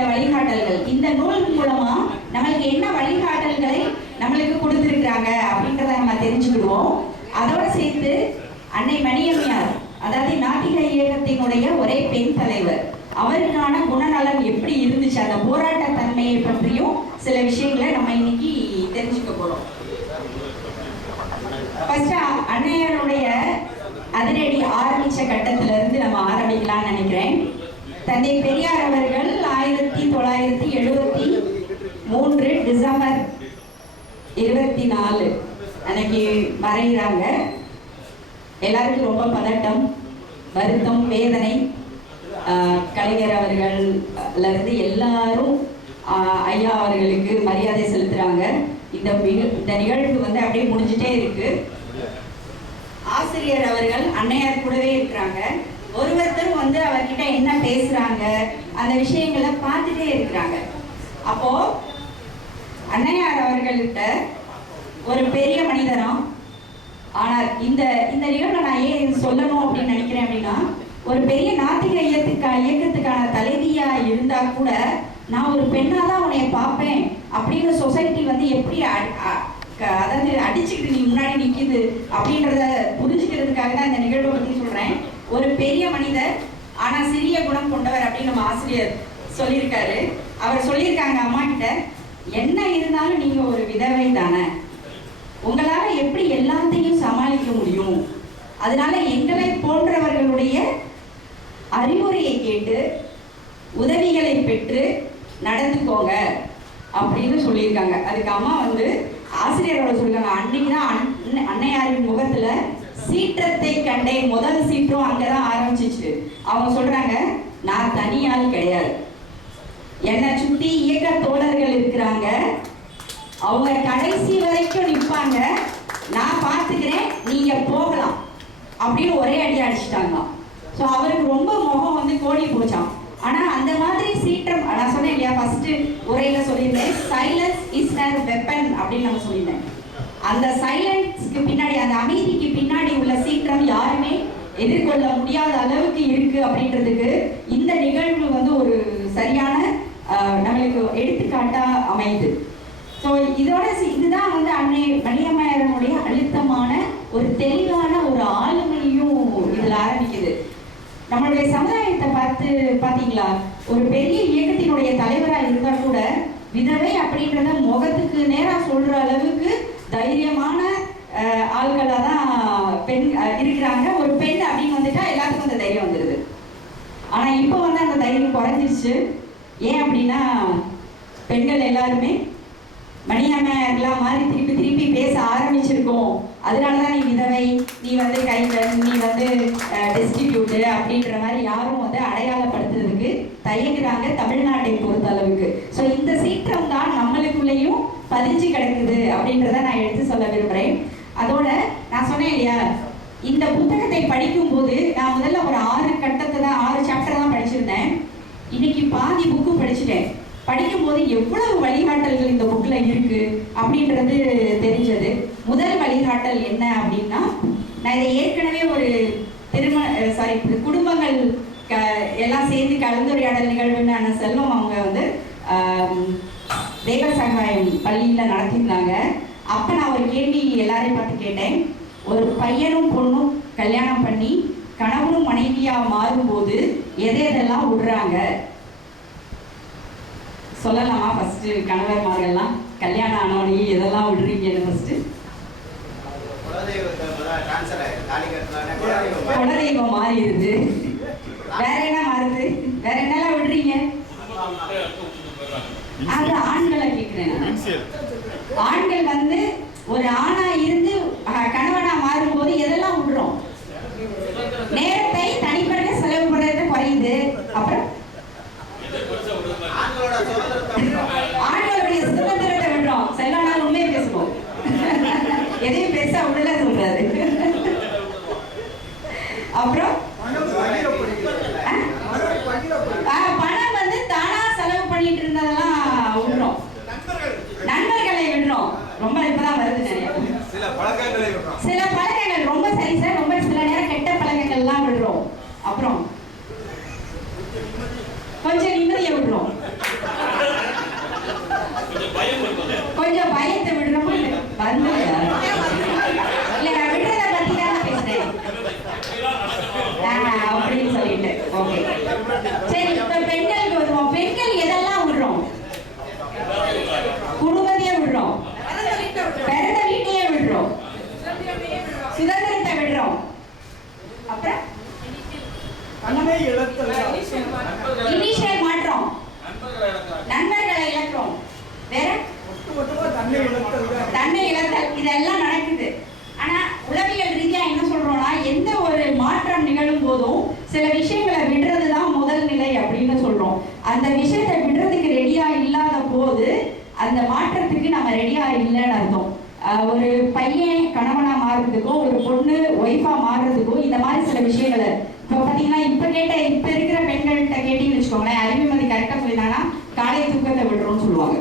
வழிகாட்டல்கள் இந்த நூல் மூலமா நம்மளுக்கு என்ன வழிகாட்டல்களை நம்மளுக்கு கொடுத்திருக்கிறாங்க அப்படின்றத நம்ம தெரிஞ்சுக்கிடுவோம். அதோட சேர்த்து அன்னை மணியம்மையார், அதாவது நாட்டிக இயக்கத்தினுடைய ஒரே பெண் தலைவர், அவருக்கான குணநலம் எப்படி இருந்துச்சு, அந்த போராட்ட தன்மையை பற்றியும் சில விஷயங்களை நம்ம இன்னைக்கு தெரிஞ்சுக்க போறோம். ஃபர்ஸ்ட் அன்னையருடைய அதிரடி ஆரம்பிச்ச கட்டத்துல இருந்து நம்ம ஆரம்பிக்கலாம்னு நினைக்கிறேன். தந்தை பெரியார் அவர்கள் 1973 டிசம்பர் 24 அன்னைக்கு மறைகிறாங்க. எல்லாருக்கும் ரொம்ப பதட்டம், வருத்தம், வேதனை. கலைஞர் அவர்கள்ல இருந்து எல்லாரும் ஐயா அவர்களுக்கு மரியாதை செலுத்துறாங்க. இந்த நிகழ்வு வந்து அப்படியே முடிஞ்சிட்டே இருக்கு. ஆசிரியர் அவர்கள் அன்னையார் கூடவே இருக்கிறாங்க. ஒருத்தரும் வந்து அவர்கிட்ட என்ன பேசுறாங்க அந்த விஷயங்களை பார்த்துட்டே இருக்கிறாங்க. அப்போ அன்னையார் அவர்கள்கிட்ட ஒரு பெரிய மனிதராம். ஆனால் இந்த நிகழ்வை நான் ஏன் சொல்லணும் அப்படின்னு நினைக்கிறேன் அப்படின்னா, ஒரு பெரிய நாத்திக இயக்கத்துக்கான தலைவியா இருந்தா கூட நான் ஒரு பெண்ணா தான் உன்னைய பார்ப்பேன் அப்படின்னு சொசைட்டி வந்து எப்படி அதாவது அடிச்சுக்கிட்டு நீ முன்னாடி நிற்கிது அப்படின்றத புரிஞ்சுக்கிறதுக்காக தான் இந்த நிகழ்வை பற்றி சொல்றேன். ஒரு பெரிய மனிதர் ஆனா சிறிய குணம் கொண்டவர் அப்படின்னு நம்ம ஆசிரியர் சொல்லியிருக்காரு. அவர் சொல்லியிருக்காங்க அம்மா கிட்ட, என்ன இருந்தாலும் நீங்க ஒரு விதவை தானே, உங்களால எப்படி எல்லாத்தையும் சமாளிக்க முடியும், அதனால எங்களை போன்றவர்களுடைய அறிவுரையை கேட்டு உதவிகளை பெற்று நடந்துக்கோங்க அப்படின்னு சொல்லியிருக்காங்க. அதுக்கு அம்மா வந்து ஆசிரியரோட சொல்லியிருக்காங்க, அன்னைக்குதான் அன்னையாரின் முகத்துல சீற்றத்தை கண்டேன், முதல் சீற்றம் அங்கதான் ஆரம்பிச்சிச்சு. அவங்க சொல்றாங்க, நான் தனியால் கிடையாது, என்னை சுத்தி இயக்க தோழர்கள் இருக்கிறாங்க, அவங்க கடைசி வரைக்கும் நிற்பாங்க, நான் பார்த்துக்கிறேன், நீங்க போகலாம் அப்படின்னு ஒரே அடி அடிச்சுட்டாங்களாம். ஸோ அவருக்கு ரொம்ப முகம் வந்து கோடி போச்சான். ஆனா அந்த மாதிரி சீற்றம், நான் சொன்னேன் இல்லையா, ஃபர்ஸ்ட் உரையில சொல்லியிருந்தேன், சைலன்ஸ் இஸ் a வெப்பன் அப்படின்னு நம்ம சொல்லியிருந்தேன். அந்த சைலன்ஸ்க்கு பின்னாடி, அந்த அமைதிக்கு பின்னாடி உள்ள சீற்றம் யாருமே எதிர்கொள்ள முடியாத அளவுக்கு இருக்கு அப்படின்றதுக்கு இந்த நிகழ்வு வந்து ஒரு சரியான நம்மளுக்கு எடுத்துக்காட்டா அமையுது. ஸோ இதோட இதுதான் வந்து அன்னை மணியம்மையாரனுடைய அழுத்தமான ஒரு தெளிவான ஒரு ஆளுமையும் இதுல ஆரம்பிக்குது. நம்மளுடைய சமுதாயத்தை பார்த்தீங்களா, ஒரு பெரிய இயக்கத்தினுடைய தலைவராக இருந்தா கூட விதவை அப்படின்றத முகத்துக்கு நேரா சொல்ற அளவுக்கு தைரியமான ஆள்களா தான் பெண் இருக்கிறாங்க. ஒரு பெண் அப்படின்னு வந்துட்டா எல்லாத்துக்கும் அந்த தைரியம் வந்துடுது. ஆனா இப்போ வந்து அந்த தைரியம் குறைஞ்சிருச்சு. ஏன் அப்படின்னா, பெண்கள் எல்லாருமே மணியம்மையார்லாம் மாதிரி திருப்பி பேச ஆரம்பிச்சிருக்கோம். அதனாலதான் நீ விதவை, நீ வந்து கைகள், நீ வந்து டெஸ்டிடியூட் அப்படின்ற மாதிரி யாரும் வந்து அடையாளப்படுத்துறதுக்கு தயங்குறாங்க தமிழ்நாட்டை பொறுத்த அளவுக்கு. ஸோ இந்த சீற்றம் தான் நம்மளுக்குள்ளேயும் பதிஞ்சு கிடக்குது அப்படின்றத நான் எடுத்து சொல்ல விரும்புகிறேன். அதோட நான் சொன்னேன் இல்லையா, இந்த புத்தகத்தை படிக்கும் போது நான் முதல்ல ஒரு 6 சாப்டர் தான் படிச்சிருந்தேன். இன்னைக்கு பாதி புக்கு படிச்சுட்டேன். படிக்கும் போது எவ்வளவு வழிகாட்டல்கள் இந்த புக்ல இருக்கு அப்படின்றது தெரிஞ்சது. முதல் வழிகாட்டல் என்ன அப்படின்னா, நான் இதை ஏற்கனவே ஒரு குடும்பங்கள் எல்லாம் சேர்ந்து கலந்துரையாடல் நிகழ்வுன்னு செல்வம் அவங்க வந்து தேவ சகாயம் பள்ளியில நடத்தியிருந்தாங்க. அப்ப நான் ஒரு கேள்வி எல்லாரையும் பார்த்து கேட்டேன். ஒரு பையனும் பொண்ணும் கல்யாணம் பண்ணி கணவனும் மனைவியா மாறும்போது எதெல்லாம் விடுறாங்க சொல்லலாமா? ஃபர்ஸ்ட் கணவர்மார்கள்லாம் கல்யாணம் ஆனவனே எதெல்லாம் விடுறீங்கன்னு ஃபர்ஸ்ட். குலதெய்வம் மாறிடுது. வேற என்ன மாறுது? வேற என்னெல்லாம் விடுறீங்க? அது ஆண்களை கேட்கிறேன். ஆண்கள் வந்து ஒரு ஆணா இருந்து கணவனா மாறும்போது எதெல்லாம் விடுறோம்? நேரத்தை தனிப்பட்ட செலவு பண்றது குறையுது. அப்புறம் ஆண்களுடைய சுதந்திரத்தை விடுறோம். சில நாள் உண்மையை பேசுவோம், எதையும் பேச விடல சொல்றாரு. அப்புறம் பணம் வந்து தானா செலவு பண்ணிட்டு இருந்ததெல்லாம் விடுறோம். நண்பர்களை விடுறோம். ரொம்ப இப்பதான் வருது நிறைய. சில பழக்கங்கள் ரொம்ப சரி சார், ரொம்ப சில நேரம் கெட்ட பழக்கங்கள் எல்லாம் விடுறோம். அப்புறம் கொஞ்சம் நிம்மதியை விடுறோம். விடுறதுக்கு ரெடியா இல்லாத போது அந்த மாற்றத்துக்கு நம்ம ரெடியா இல்லைன்னு அர்த்தம். ஒரு பையன் கணவனா மாறுறதுக்கோ ஒரு பொண்ணு ஒய்ஃபா மாறுறதுக்கோ இந்த மாதிரி சில விஷயங்களை இப்போ பார்த்தீங்கன்னா இப்போ இருக்கிற பெண்கள்கிட்ட கேட்டீங்கன்னு வச்சுக்கோங்களேன், அறிவுமதி கரெக்டாக சொல்லிட்டாங்கன்னா காலை தூக்கத்தை விடுறோம்னு சொல்லுவாங்க.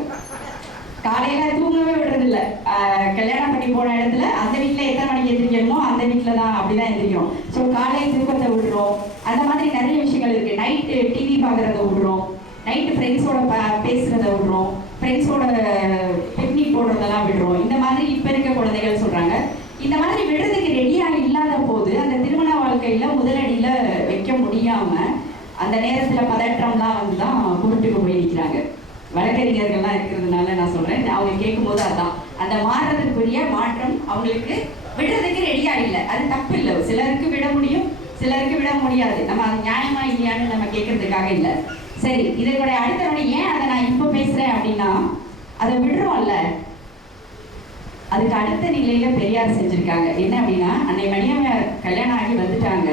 காலையில தூங்கவே விடுறதில்ல. கல்யாணம் பண்ணி போன இடத்துல அந்த வீட்டில் எத்தனை மணிக்கு எந்திரிக்கணுமோ அந்த வீட்டில் தான் அப்படிதான் எந்திரிக்கணும். ஸோ காலை தூக்கத்தை விடுறோம். அந்த மாதிரி நிறைய விஷயங்கள் இருக்கு. நைட்டு டிவி பார்க்கறத விடுறோம், நைட்டு ஃப்ரெண்ட்ஸோட பேசுறத விடுறோம், ஃப்ரெண்ட்ஸோட பிக்னிக் போடுறதெல்லாம் விடுறோம். இந்த மாதிரி இப்போ இருக்க குழந்தைகள் சொல்றாங்க. இந்த மாதிரி விடுறதுக்கு ரெடியா இல்லாத போது அந்த திருமண வாழ்க்கையில முதலடியில வைக்க முடியாம அந்த நேரத்துல பதற்றம்லாம் வந்து தான் பொருட்டுக்கு போய் நிற்கிறாங்க. வழக்கறிஞர்கள்லாம் இருக்கிறதுனால நான் சொல்றேன், அவங்க கேட்கும் போது அதான் அந்த மாறுறதுக்குரிய மாற்றம் அவங்களுக்கு விடுறதுக்கு ரெடியா இல்லை. அது தப்பு இல்லை. சிலருக்கு விட முடியும், சிலருக்கு விட முடியாது. நம்ம அது நியாயமா இல்லையான்னு நம்ம கேட்கறதுக்காக இல்லை. சரி, இதனுடைய அடுத்த ஏன் அதை நான் இப்போ பேசுறேன் அப்படின்னா, அதை விடுறோம்ல, அதுக்கு அடுத்த நிலையில பெரியார் செஞ்சிருக்காங்க. என்ன அப்படின்னா, அன்னை மணியம்மையார் கல்யாணம் ஆகி வந்துட்டாங்க.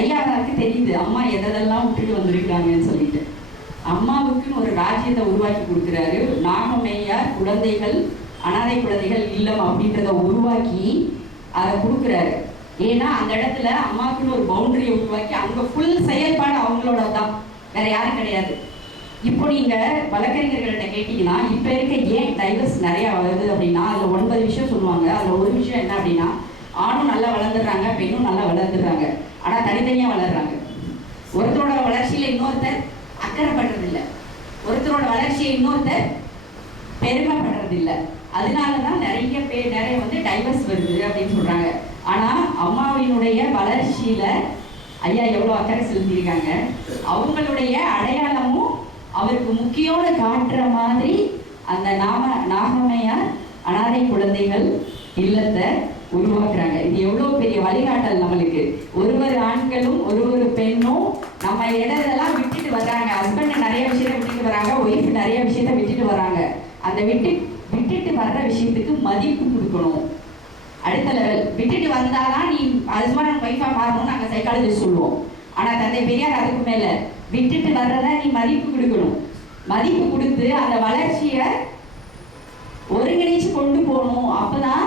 ஐயாவுக்கு தெரியுது அம்மா எதெல்லாம் விட்டுட்டு வந்திருக்காங்கன்னு சொல்லிட்டு அம்மாவுக்குன்னு ஒரு ராஜ்யத்தை உருவாக்கி கொடுக்குறாரு. நாகம்மையார் குழந்தைகள் அனாதை குழந்தைகள் இல்லம் அப்படின்றத உருவாக்கி அதை கொடுக்குறாரு. ஏன்னா அந்த இடத்துல அம்மாவுக்குன்னு ஒரு பவுண்டரியை உருவாக்கி அங்க ஃபுல் செயல்பாடு அவங்களோட தான், வேற யாரும் கிடையாது. இப்போ நீங்க வழக்கறிஞர்கள்ட்ட கேட்டீங்கன்னா இப்ப இருக்க ஏன் டைவர்ஸ் நிறைய வருது அப்படின்னா அதுல 9 விஷயம் சொல்லுவாங்க. அதுல ஒரு விஷயம் என்ன அப்படின்னா, ஆணும் நல்லா வளர்ந்துடுறாங்க, பெண்ணும் நல்லா வளர்ந்துடுறாங்க, ஆனா தனித்தனியா வளர்றாங்க. ஒருத்தரோட வளர்ச்சியில இன்னொருத்தர் அக்கறைப்படுறது இல்லை, ஒருத்தரோட வளர்ச்சியை இன்னொருத்தர் பெருமைப்படுறது இல்லை. அதனாலதான் நிறைய வந்து டைவர்ஸ் வருது அப்படின்னு சொல்றாங்க. ஆனா அம்மாவினுடைய வளர்ச்சியில ஐயா எவ்வளவு அக்கறை செலுத்தியிருக்காங்க. அவங்களுடைய அடையாளமும் அவருக்கு முக்கியம்னு காட்டுற மாதிரி அந்த நாகம்மையார் அனாதை குழந்தைகள் இல்லத்தை உருவாக்குறாங்க. இது எவ்வளவு பெரிய வழிகாட்டல் நம்மளுக்கு. ஒரு ஆண்களும் ஒரு பெண்ணும் நம்ம எதெல்லாம் விட்டுட்டு வர்றாங்க. ஹஸ்பண்ட் நிறைய விஷயத்த விட்டுட்டு வராங்க, ஒய்ஃப் நிறைய விஷயத்த விட்டுட்டு வராங்க. அந்த விட்டுட்டு வர்ற விஷயத்துக்கு மதிப்பு கொடுக்கணும். அடுத்த லெவல் விட்டுட்டு வந்தாதான் நீ ஹஸ்பண்ட் அண்ட் ஒய்ஃபா மாறணும்னு நாங்கள் சைக்காலஜிஸ்ட் சொல்லுவோம். ஆனா தந்தை பெரியார் அதுக்கு மேல விட்டுட்டு வர்றத நீ மதிப்பு கொடுக்கணும். மதிப்பு கொடுத்து அந்த வளர்ச்சியை ஒருங்கிணைச்சு கொண்டு போகணும். அப்பதான்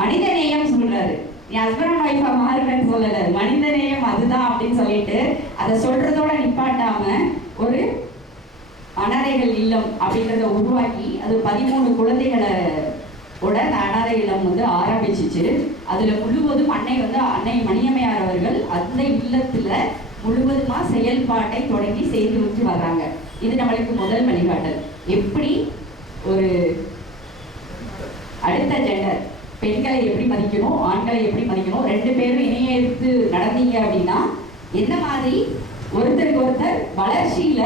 மனித நேயம் சொல்றாரு. நீ ஹஸ்பண்ட் அண்ட் ஒய்ஃபா மாறுறேன்னு சொல்லல, மனித நேயம் அதுதான் அப்படின்னு சொல்லிட்டு அதை சொல்றதோட நிப்பாட்டாம ஒரு அனாதைகள் இல்லம் அப்படின்றத உருவாக்கி அது 13 குழந்தைகளை அந்த அனாதை இல்லம் வந்து ஆரம்பிச்சிச்சு. அதுல முழுவதும் அன்னை மணியம்மையார் அவர்கள் அந்த இல்லத்துல முழுவதுமா செயல்பாட்டை தொடங்கி செய்து விட்டு வர்றாங்க. இது நம்மளுக்கு முதல் வழிகாட்டல். எப்படி ஒரு அடுத்த ஜெண்டர் பெண்களை எப்படி மதிக்கணும், ஆண்களை எப்படி மதிக்கணும், 2 பேரும் இணையெடுத்து நடந்தீங்க அப்படின்னா என்ன மாதிரி ஒருத்தருக்கு ஒருத்தர் வளர்ச்சியில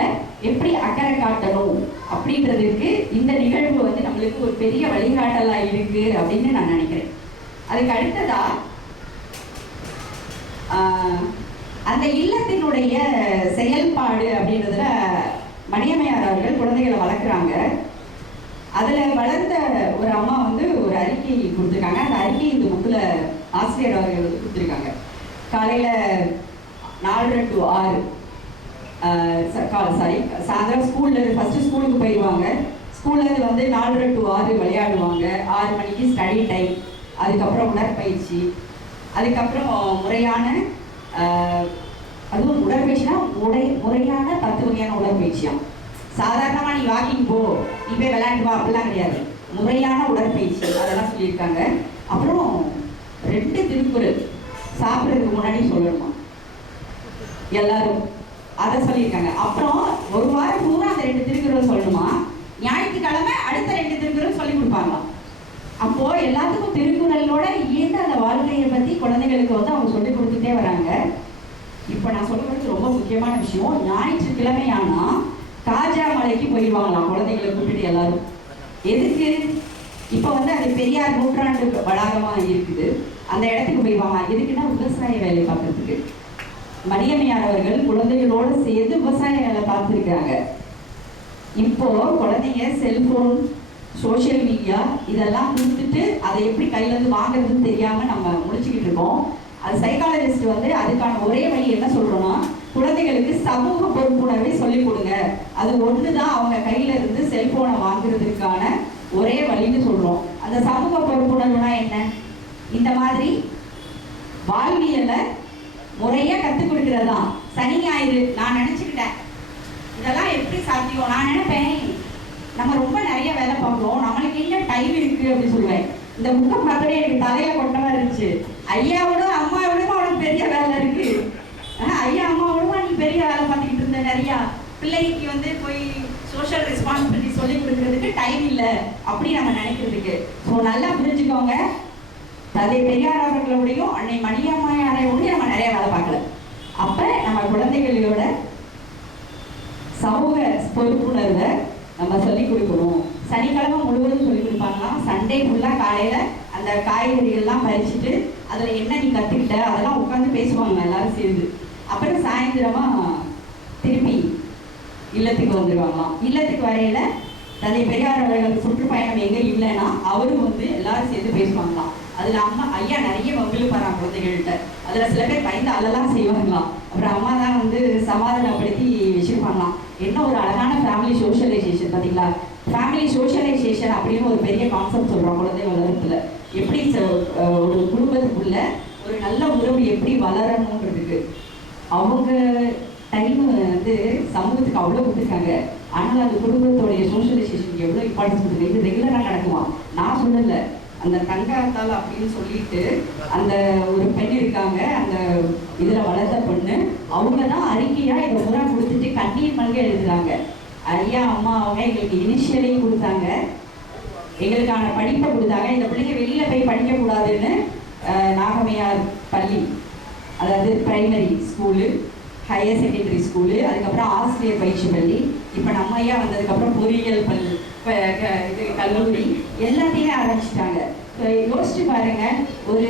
எப்படி அக்கறை காட்டணும் அப்படின்றதுக்கு இந்த நிகழ்வு வந்து நம்மளுக்கு ஒரு பெரிய வழிகாட்டலா இருக்கு அப்படின்னு நான் நினைக்கிறேன். அதுக்கு அடுத்ததா அந்த இல்லத்தினுடைய செயல்பாடு அப்படின்றதுல மணியம்மையார் அவர்கள் குழந்தைகளை வளர்க்குறாங்க. அதுல வளர்ந்த ஒரு அம்மா வந்து ஒரு அறிக்கை கொடுத்துருக்காங்க. அந்த அறிக்கை இந்த புக்கில் ஆசிரியர் அவர்கள் வந்து கொடுத்துருக்காங்க. காலையில 4 to 6 சாயந்தரம் ஃபர்ஸ்ட் ஸ்கூலுக்கு போயிடுவாங்க. ஸ்கூல்லேருந்து வந்து 4 to 6 விளையாடுவாங்க. 6 மணிக்கு ஸ்டடி டைம், அதுக்கப்புறம் உடற்பயிற்சி, அதுக்கப்புறம் முறையான அதுவும் உடற்பயிற்சினா முறையான 10 வகையான உடற்பயிற்சியாம். சாதாரணமாக நீ வாக்கிங் போ, நீ போய் விளையாண்டு வா அப்படிலாம் கிடையாது. முறையான உடற்பயிற்சி அதெல்லாம் சொல்லியிருக்காங்க. அப்புறம் 2 திருக்குறள் சாப்பிட்றதுக்கு முன்னாடி சொல்லணுமா எல்லாரும், அதை சொல்லியிருக்காங்க. அப்புறம் ஒரு வாரம் பூரா அந்த 2 திருக்குறள் சொல்லணுமா. ஞாயிற்றுக்கிழமை அடுத்த 2 திருக்குறள் சொல்லி கொடுப்பாங்களாம். அப்போ எல்லாத்துக்கும் திருக்குறளோட இயந்த அந்த வாழ்க்கையை பத்தி குழந்தைகளுக்கு வந்து அவங்க சொல்லி கொடுத்துட்டே வராங்க. இப்ப நான் சொல்றது ரொம்ப முக்கியமான விஷயம். ஞாயிற்றுக்கிழமை ஆனா காஜா மலைக்கு போயிடுவாங்களாம் குழந்தைகளை கூப்பிட்டு எல்லாரும். எதுக்கு? இப்ப வந்து அது பெரியார் நூற்றாண்டு வளாகமா இருக்குது, அந்த இடத்துக்கு போயிடுவாங்க. எதுக்குன்னா விவசாய வேலை பார்க்கறதுக்கு. மணியம்மையார் அவர்கள் குழந்தைகளோடு சேர்ந்து விவசாய வேலை பார்த்துருக்காங்க. இப்போ குழந்தைங்க செல்போன், சோசியல் மீடியா இதெல்லாம் கொடுத்துட்டு அதை எப்படி கையில இருந்து வாங்குறதுன்னு தெரியாம நம்ம முடிச்சுக்கிட்டு இருக்கோம். அது சைக்காலஜிஸ்ட் வந்து அதுக்கான ஒரே வழி என்ன சொல்றோம்னா, குழந்தைகளுக்கு சமூக பொறுப்புணர்வை சொல்லிக் கொடுங்க. அது ஒண்ணுதான் அவங்க கையில இருந்து செல்போனை வாங்குறதுக்கான ஒரே வழின்னு சொல்றோம். அந்த சமூக பொறுப்புணர்வுனா என்ன? இந்த மாதிரி வாழ்வியலை முறையா கற்றுக் கொடுக்கிறதா. சனி ஞாயிறு நான் நினைச்சுக்கிட்டேன் இதெல்லாம் எப்படி சாத்தியம். நான் நினைப்பேன் நம்ம ரொம்ப நிறைய வேலை பார்க்குறோம், நம்மளுக்கு எங்க டைம் இருக்கு அப்படின்னு சொல்லுவேன். இந்த புக்கை பார்த்தோடே எனக்கு தலையில கொண்டவா இருந்துச்சு. ஐயாவோட அம்மாவோடவும் அவனுக்கு பெரிய வேலை இருக்கு. ஐயா அம்மாவோடவா நீ பெரிய வேலை பார்த்துக்கிட்டு இருந்த, நிறையா பிள்ளைக்கு வந்து போய் சோஷியல் ரெஸ்பான்சிபிலிட்டி சொல்லி கொடுக்கறதுக்கு டைம் இல்லை அப்படி நம்ம நினைக்கிறதுக்கு. ஸோ நல்லா புரிஞ்சுக்கோங்க, தந்தை பெரியார் அவர்களோடையும் அன்னை மணியம்மையாரையோடையும் நம்ம நிறைய வேலை பார்க்கல. அப்ப நம்ம குழந்தைகளோட சமூக பொறுப்புணர்வை நம்ம சொல்லிக் கொடுக்கணும். சனிக்கிழமை முழுவதும் சொல்லிக் கொடுப்பாங்களாம். சண்டே ஃபுல்லாக காலையில அந்த காய்கறிகள்லாம் பறிச்சுட்டு அதில் என்ன நீ கற்றுக்கிட்ட அதெல்லாம் உட்காந்து பேசுவாங்க எல்லாரும் சேர்ந்து. அப்புறம் சாயந்தரமா திருப்பி இல்லத்துக்கு வந்துடுவாங்களாம். இல்லத்துக்கு வரையில தந்தை பெரியார் அவர்கள் சுற்றுப்பயணம் எங்கே இல்லைன்னா அவரும் வந்து எல்லாரும் சேர்ந்து பேசுவாங்களாம். அதில் அம்மா ஐயா நிறைய வம்பிழுப்பாராம் குழந்தைகள்கிட்ட. அதில் சில பேர் பயந்து அதெல்லாம் செய்வாங்களாம். அப்புறம் அம்மா தான் வந்து சமாதானப்படுத்தி வச்சுருப்பாங்களாம். என்ன ஒரு அழகான ஃபேமிலி சோஷியலைசேஷன் பார்த்தீங்களா? ஃபேமிலி சோஷியலைசேஷன் அப்படின்னு ஒரு பெரிய கான்செப்ட் சொல்கிறோம் குழந்தை வளர்ப்பில். எப்படி ஒரு குடும்பத்துக்குள்ள ஒரு நல்ல உறவு எப்படி வளரணுன்றதுக்கு அவங்க டைம் வந்து சமூகத்துக்கு அவ்வளோ கொடுத்துருக்காங்க. ஆனால் அந்த குடும்பத்தோடைய சோஷியலைசேஷனுக்கு எவ்வளோ இம்பார்ட்டன்ஸ் கொடுத்துருக்கு. இது ரெகுலராக நடக்குமா? நான் சொல்லலை, அந்த தங்காத்தால் அப்படின்னு சொல்லிட்டு அந்த ஒரு பெண் இருக்காங்க, அந்த இதில் வளர்த்த பொண்ணு. அவங்க தான் அறிக்கையாக இதை முறை கொடுத்துட்டு கண்ணீர் மல்க எழுதுறாங்க. ஐயா அம்மா அவங்க எங்களுக்கு இனிஷியலையும் கொடுத்தாங்க, எங்களுக்கான படிப்பை கொடுத்தாங்க. இந்த பிள்ளைங்க வெளியில் போய் படிக்கக்கூடாதுன்னு நாகமையார் பள்ளி, அதாவது primary school, higher secondary school, அதுக்கப்புறம் ஆசிரியர் பயிற்சி பள்ளி, இப்போ நம்ம ஐயா வந்ததுக்கப்புறம் பொறியியல் பள்ளி, இது கல்லூரி எல்லாத்தையுமே ஆரம்பிச்சிட்டாங்க. யோசிச்சு பாருங்க, ஒரு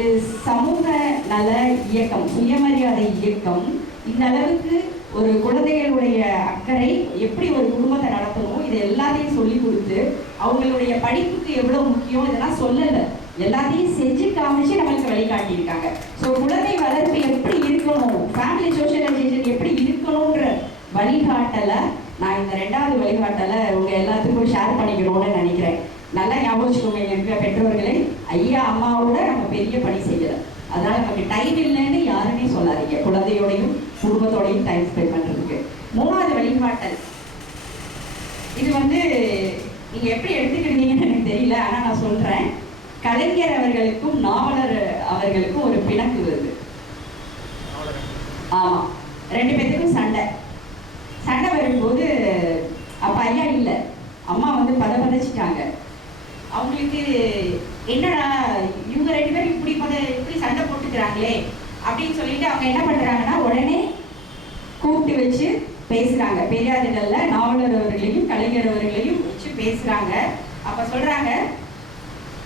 சமூக நல இயக்கம், சுயமரியாதை இயக்கம் இந்த அளவுக்கு ஒரு குழந்தைகளுடைய அக்கறை, எப்படி ஒரு குடும்பத்தை நடத்தணும், இது எல்லாத்தையும் சொல்லி கொடுத்து அவங்களுடைய படிப்புக்கு எவ்வளோ முக்கியம் இதெல்லாம் சொல்லலை, எல்லாத்தையும் செஞ்சு காமிச்சு நம்மளுக்கு வழிகாட்டியிருக்காங்க. ஸோ குழந்தை வளர்ப்பு எப்படி இருக்கணும், ஃபேமிலி சோஷியலைசேஷன் எப்படி இருக்கணும்ன்ற வழிகாட்டலை நான் இந்த 2வது வழிகாட்டலை உங்கள் எல்லாத்துக்கும் ஷேர் பண்ணிக்கணும்னு நினைக்கிறேன். நல்லா ஞாபகம் வச்சுக்கோங்க, எங்கள் பெற்றோர்களே, ஐயா அம்மாவோட நம்ம பெரிய பணி செய்யலை. அதனால நமக்கு டைம் இல்லைன்னு யாருமே சொல்லாதீங்க, குழந்தையோடையும் குடும்பத்தோடையும் டைம் ஸ்பெண்ட் பண்ணுறதுக்கு. 3வது வழிகாட்டல், இது வந்து நீங்கள் எப்படி எடுத்துக்கிட்டீங்கன்னு எனக்கு தெரியல, ஆனால் நான் சொல்கிறேன். கலைஞர் அவர்களுக்கும் நாவலர் அவர்களுக்கும் ஒரு பிணக்கு வருது. ஆமாம், 2 பேத்துக்கும் சண்டை வரும்போது அப்போ ஐயா இல்லை, அம்மா வந்து பதச்சிட்டாங்க. அவங்களுக்கு என்னடா இவங்க 2 பேரும் இப்படி சண்டை போட்டுக்கிறாங்களே அப்படின்னு சொல்லிட்டு அவங்க என்ன பண்ணுறாங்கன்னா உடனே கூப்பிட்டு வச்சு பேசுகிறாங்க. பெரியாரிடல்ல நாவலர் அவர்களையும் கலைஞர் அவர்களையும் வச்சு பேசுகிறாங்க. அப்போ சொல்கிறாங்க,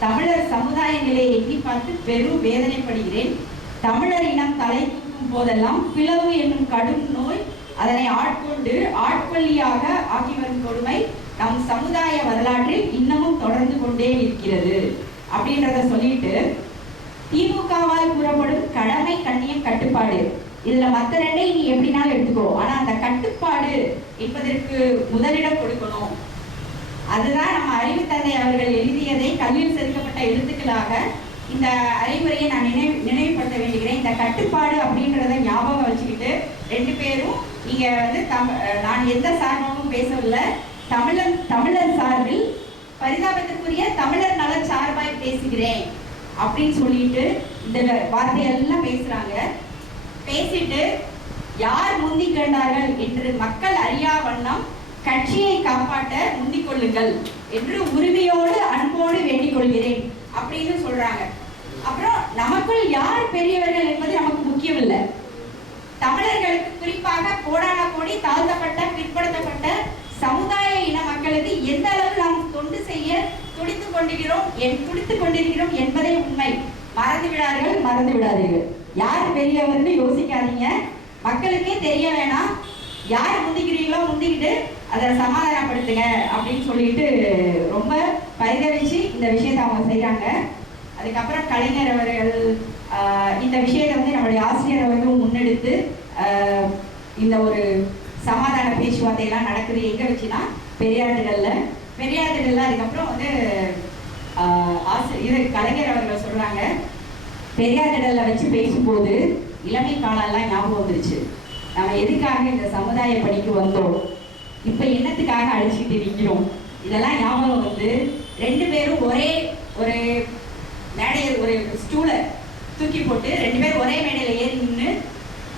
தமிழர் சமுதாய நிலையை எண்ணி பார்த்து பெரும் வேதனைப்படுகிறேன். தமிழர் இனம் தலை தூக்கும் போதெல்லாம் பிளவு என்னும் கடும் நோய் அதனை ஆட்கொள்ளியாக ஆக்கி வரும் கொடுமை நம் சமுதாய வரலாற்றில் இன்னமும் தொடர்ந்து கொண்டே இருக்கிறது அப்படின்றத சொல்லிட்டு, திமுகவால் கூறப்படும் கடமை, கண்ணியம், கட்டுப்பாடு, இதுல மற்ற 2ஐ நீ எப்படினாலும் எடுத்துக்கோ, ஆனா அந்த கட்டுப்பாடு என்பதற்கு முதலிடம் கொடுக்கணும். அதுதான் நம்ம அறிவு தந்தை அவர்கள் எழுதியதை கல்லில் செதுக்கப்பட்ட எழுத்துக்களாக இந்த அறிவுரையை நான் நினைவுபடுத்த வேண்டுகிறேன். இந்த கட்டுப்பாடு அப்படின்றத ஞாபகம் வச்சுக்கிட்டு 2 பேரும் நீங்க வந்து நான் எந்த சார்பாகவும் பேசவில்லை, தமிழர் சார்பில் பரிதாபத்திற்குரிய தமிழர் நல சார்பாய் பேசுகிறேன் அப்படின்னு சொல்லிட்டு இந்த வார்த்தையெல்லாம் பேசுறாங்க. பேசிட்டு யார் முந்தி கண்டார்கள் என்று மக்கள் அறியா வண்ணம் கட்சியை காப்பாற்ற முந்திக் கொள்ளுங்கள் என்று உரிமையோடு அன்போடு வேண்டிக் கொள்கிறேன் அப்படின்னு சொல்றாங்க. அப்புறம் நமக்குள் யார் பெரியவர்கள் என்பது நமக்கு முக்கியம் இல்லை. தமிழர்களுக்கு குறிப்பாக கோடான கோடி தாழ்த்தப்பட்ட பிற்படுத்தப்பட்ட சமுதாய இன மக்களுக்கு எந்த அளவு நாம் தொண்டு செய்ய துடித்துக் கொண்டிருக்கிறோம் என்பதே உண்மை. மறந்து விடாதீர்கள். யார் பெரியவர்னு யோசிக்காதீங்க. மக்களுக்கே தெரிய வேணாம், யார் முந்திக்கிறீங்களோ முந்திக்கிட்டு அதை சமாதானப்படுத்துங்க அப்படின்னு சொல்லிட்டு ரொம்ப பரிதவிச்சு இந்த விஷயத்தை அவங்க செய்கிறாங்க. அதுக்கப்புறம் கலைஞர் அவர்கள் இந்த விஷயத்தை வந்து நம்மளுடைய ஆசிரியர் அவர்களும் முன்னெடுத்து இந்த ஒரு சமாதான பேச்சுவார்த்தையெல்லாம் நடக்குது எங்க வச்சுன்னா பெரியார் திடல்ல. பெரியார் திடல்ல அதுக்கப்புறம் வந்து இது கலைஞர் அவர்கள் சொல்றாங்க, பெரியார் திடல்ல வச்சு பேசும்போது இளமை காலம்லாம் ஞாபகம் வந்துருச்சு. நம்ம எதுக்காக இந்த சமுதாய பணிக்கு வந்தோம், இப்ப என்னத்துக்காக அழிச்சுட்டு நிற்கிறோம், இதெல்லாம் ஞாபகம் வந்து 2 பேரும் ஒரே ஒரு மேடையை ஒரு ஸ்டூலை தூக்கி போட்டு 2 பேரும் ஒரே மேடையில் ஏறி நின்று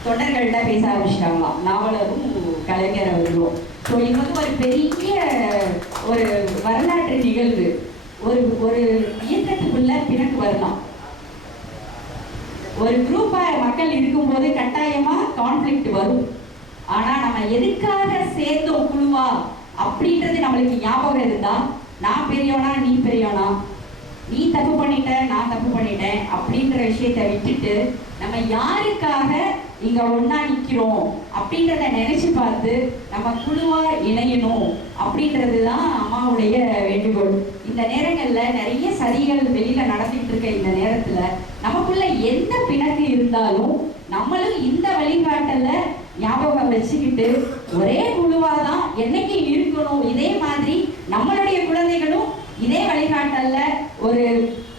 தொண்டர்கள்ட்ட பேச ஆரம்பிச்சிட்டாங்களாம், நாவலரும் கலைஞர் அவர்களும். ஸோ இது வந்து ஒரு பெரிய ஒரு வரலாற்று நிகழ்வு. ஒரு ஒரு இயக்கத்துக்குள்ள பிறகு வரலாம். ஒரு குரூப்பா மக்கள் இருக்கும்போது கட்டாயமா கான்ஃபிளிக்ட் வரும். ஆனா நம்ம எதுக்காக சேர்ந்தோம் குழுவா அப்படின்றது நம்மளுக்கு ஞாபகம் இருந்தா, நான் பெரியவனா நீ பெரியவனா, நீ தப்பு பண்ணிட்ட நான் தப்பு பண்ணிட்டேன் அப்படின்ற விஷயத்தை விட்டுட்டு நம்ம யாருக்காக இங்க ஒன்னா நிக்கிறோம் அப்படின்றத நினைச்சு பார்த்து நம்ம குழுவா இணையணும் அப்படின்றதுதான் அம்மாவுடைய வேண்டுகோள். இந்த நேரங்கள்ல நிறைய சதிகள் வெளியில நடந்துட்டு இருக்க இந்த நேரத்துல நமக்குள்ள எந்த பிணக்கு இருந்தாலும் நம்மளும் இந்த வழிகாட்டல ஞாபகம் வச்சுக்கிட்டு ஒரே குழுவாதான் என்னைக்கு இருக்கணும். இதே மாதிரி நம்மளுடைய குழந்தைகளும் இதே வழிகாட்டல்ல ஒரு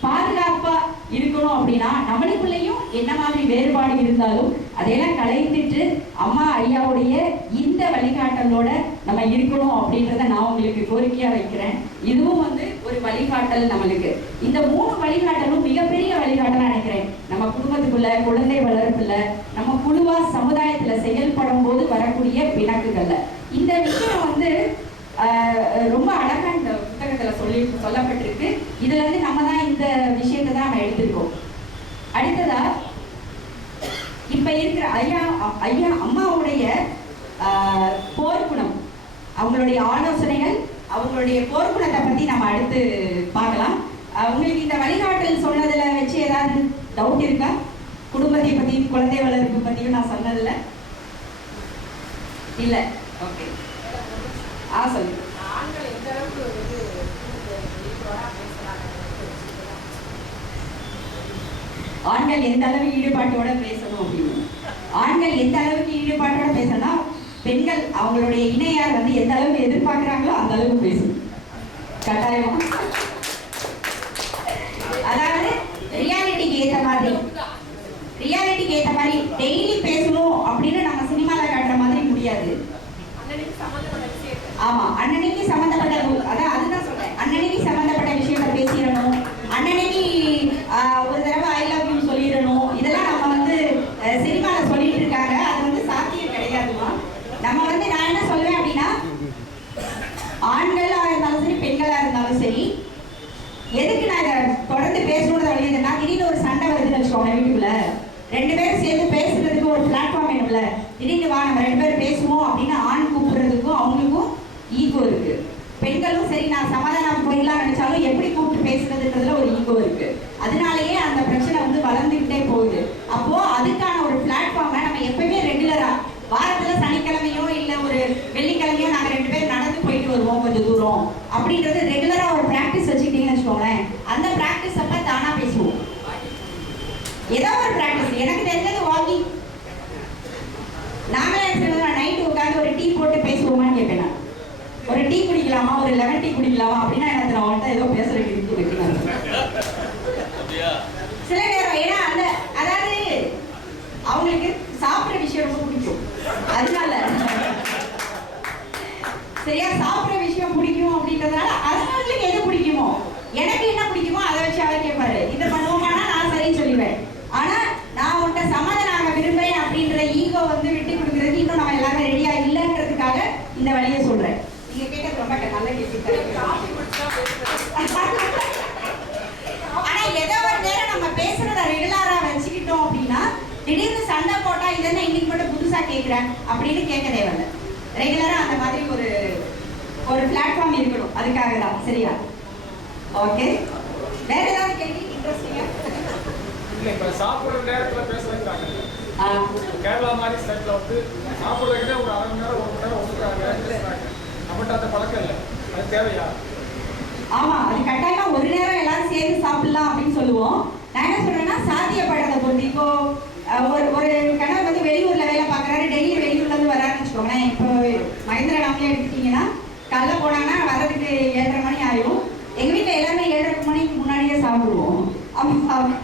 பாதுகாப்பா இருக்கணும். அப்படின்னா நம்மளுக்குள்ளேயும் என்ன மாதிரி வேறுபாடு இருந்தாலும் அதையெல்லாம் கலைந்துட்டு அம்மா ஐயாவுடைய இந்த வழிகாட்டலோட நம்ம இருக்கணும் அப்படின்றத நான் உங்களுக்கு கோரிக்கையா வைக்கிறேன். இதுவும் வந்து ஒரு வழிகாட்டல் நம்மளுக்கு. இந்த 3 வழிகாட்டலும் மிகப்பெரிய வழிகாட்டலா நினைக்கிறேன். நம்ம குடும்பத்துக்குள்ள, குழந்தை வளர்ப்புல, நம்ம குழுவா சமுதாயத்துல செயல்படும் போது வரக்கூடிய பிணக்குகள்ல இந்த விஷயம் வந்து ரொம்ப அழகா இந்த புத்தகத்துல சொல்லப்பட்டிருக்கு. இதுல இருந்து நம்ம தான் இந்த விஷயத்தை தான் நம்ம எடுத்திருக்கோம். அடுத்ததா இப்ப இருக்கிற ஐயா அம்மாவுடைய போர்க்குணம், அவங்களுடைய ஆலோசனைகள், அவங்களுடைய போர்க்குணத்தை பத்தி நம்ம அடுத்து பார்க்கலாம். உங்களுக்கு இந்த வழிகாட்டல் சொன்னதுல வச்சு ஏதாவது டவுட் இருக்கா? குடும்பத்தை பத்தி, குழந்தை வளர்ப்பு பத்தியும் நான் சொன்னதுல இல்ல. ஓகே, சொல்லுங்க. ஆண்கள் எந்த அளவு ஈடுபாட்டோட பேசணும் அப்படின்னு, ஆண்கள் எந்த அளவுக்கு ஈடுபாட்டோட பேசணும், பெண்கள் அவங்களுடைய இணையார் வந்து எந்த அளவுக்கு எதிர்பார்க்கிறாங்களோ அந்த அளவுக்கு பேசணும் கட்டாயமா. அதாவது ரியாலிட்டிக்கு ஏற்ற மாதிரி டெய்லி பேசணும் அப்படின்னு நம்ம சினிமால காட்டுற மாதிரி முடியாது. ஆமா, அண்ணனுக்கு சம்பந்தப்பட்ட, அதான் அதுதான் சொல்றேன், அண்ணனுக்கு சம்பந்தப்பட்ட விஷயத்தை பேசிடணும். அண்ணனுக்கு ஒரு தடவை ஐ லவ் யூ சொல்லிடணும். இதெல்லாம் நம்ம வந்து சினிமால சொல்லிட்டு இருக்காங்க. அது வந்து சாத்தியம் கிடையாதுமா. நம்ம வந்து நான் என்ன சொல்லுவேன் அப்படின்னா, ஆண்களா இருந்தாலும் சரி பெண்களா இருந்தாலும் சரி, எதுக்கு நான் இதை தொடர்ந்து பேசணும்னு வழியுதுன்னா, திடீர்னு ஒரு சண்டை வருதுன்னு வச்சுக்கோங்க வீட்டுக்குள்ள, 2 பேரும் சேர்ந்து பேசுறதுக்கு ஒரு பிளாட்ஃபார்ம் வேணும்ல. திடீர்னு வா நம்ம 2 பேரும் பேசுவோம் அப்படின்னு ஆண் கூப்பிடுறதுக்கும் அவங்களுக்கும் ஈகோ இருக்கு. பெண்களும் சரி நான் சமாதானம் போயிடலாம் நினைச்சாலும் எப்படி கூப்பிட்டு பேசுறதுன்றதுல ஒரு ஈகோ இருக்கு. அதனாலேயே அந்த பிரச்சனை வந்து வளர்ந்துகிட்டே போகுது. அப்போ அதுக்கான ஒரு பிளாட்ஃபார்மை நம்ம எப்பவுமே ரெகுலரா வாரத்துல சனிக்கிழமையோ இல்ல ஒரு வெள்ளிக்கிழமையோ நாங்க 2 பேரும் நடந்து போயிட்டு வருவோம் கொஞ்சம் தூரம் அப்படின்றது ரெகுலரா ஒரு பிராக்டிஸ் வச்சுக்கிட்டீங்கன்னு வச்சுக்கோங்களேன். அந்த பிராக்டிஸ் அப்ப தானா பேசுவோம். ஏதோ ஒரு பிராக்டிஸ், எனக்கு தெரிஞ்சது வாக்கிங். நாங்களே நைட்டு உட்காந்து ஒரு டீ போட்டு பேசுவோமான்னு கேட்பேன். ஒரு டீ குடிக்கலாமா, ஒரு லெமன் டீ குடிக்கலாமா அப்படின்னா எனக்கு நான் அவன்கிட்ட ஏதோ பேசுறதுக்கு இருக்கு. சில நேரம் ஏன்னா அந்த அதாவது அவங்களுக்கு சாப்பிட்ற விஷயம் ரொம்ப பிடிக்கும். அதனால சரியா சாப்பிட்ற விஷயம் பிடிக்கும் அப்படின்றதுனால அவங்களுக்கு எது பிடிக்குமோ, எனக்கு என்ன பிடிக்குமோ அதை வச்சு அவர் கேட்பாரு. இதை பண்ணுவோமானா நான் சரின்னு சொல்லிடுவேன். ஆனா நான் உன்ட்ட சமாதானம் விரும்புறேன் அப்படின்ற ஈகோ வந்து விட்டு கொடுக்கறதுக்கு இன்னும் நம்ம எல்லாரும் ரெடியா இல்லைன்றதுக்காக இந்த வழியை சொல்றேன். நீங்க கேட்டது ரொம்ப நல்ல கேள்வி. ஆனா ஏதோ ஒரு நேரம் நம்ம பேசுறத ரெகுலரா வச்சுக்கிட்டோம் அப்படின்னா திடீர்னு சண்டை போட்டா இதென்ன இன்னைக்கு மட்டும் புதுசா கேட்கிறேன் அப்படின்னு கேட்க தேவையில்லை. ரெகுலரா அந்த மாதிரி ஒரு பிளாட்ஃபார்ம் இருக்கணும். அதுக்காக தான். சரியா? ஓகே, வேற ஏதாவது கேள்வி இன்ட்ரெஸ்டிங்கா? இல்ல, இப்ப சாப்பிடுற நேரத்துல பேசுறாங்க. கேரளா மாதிரி ஸ்டைல்ல வந்து சாப்பிடுறதுக்கே ஒரு அரை மணி நேரம் 1 மணி நேரம் ஒதுக்குறாங்க. நம்மகிட்ட அந்த பழக்கம் இல்லை. அது தேவையா? ஆமா, அது கட்டாயமா ஒரு நேரம் எல்லாரும் சேர்ந்து சாப்பிடலாம் அப்படின்னு சொல்லுவோம். நான் என்ன சொல்றேன்னா சாத்தியப்படுறதை பொறுத்து. இப்போ ஒரு கணவர் வந்து வெளியூர்ல வேலை பார்க்கறாரு, டெய்லி வெளியூர்ல இருந்து வச்சுக்கோங்களேன். இப்போ மகேந்திர நாமளே எடுத்துட்டீங்கன்னா காலைல போனாங்கன்னா வர்றதுக்கு 7:30 மணி ஆயிடும். எங்கள் வீட்டில் எல்லாமே 7:30 மணிக்கு முன்னாடியே சாப்பிடுவோம்.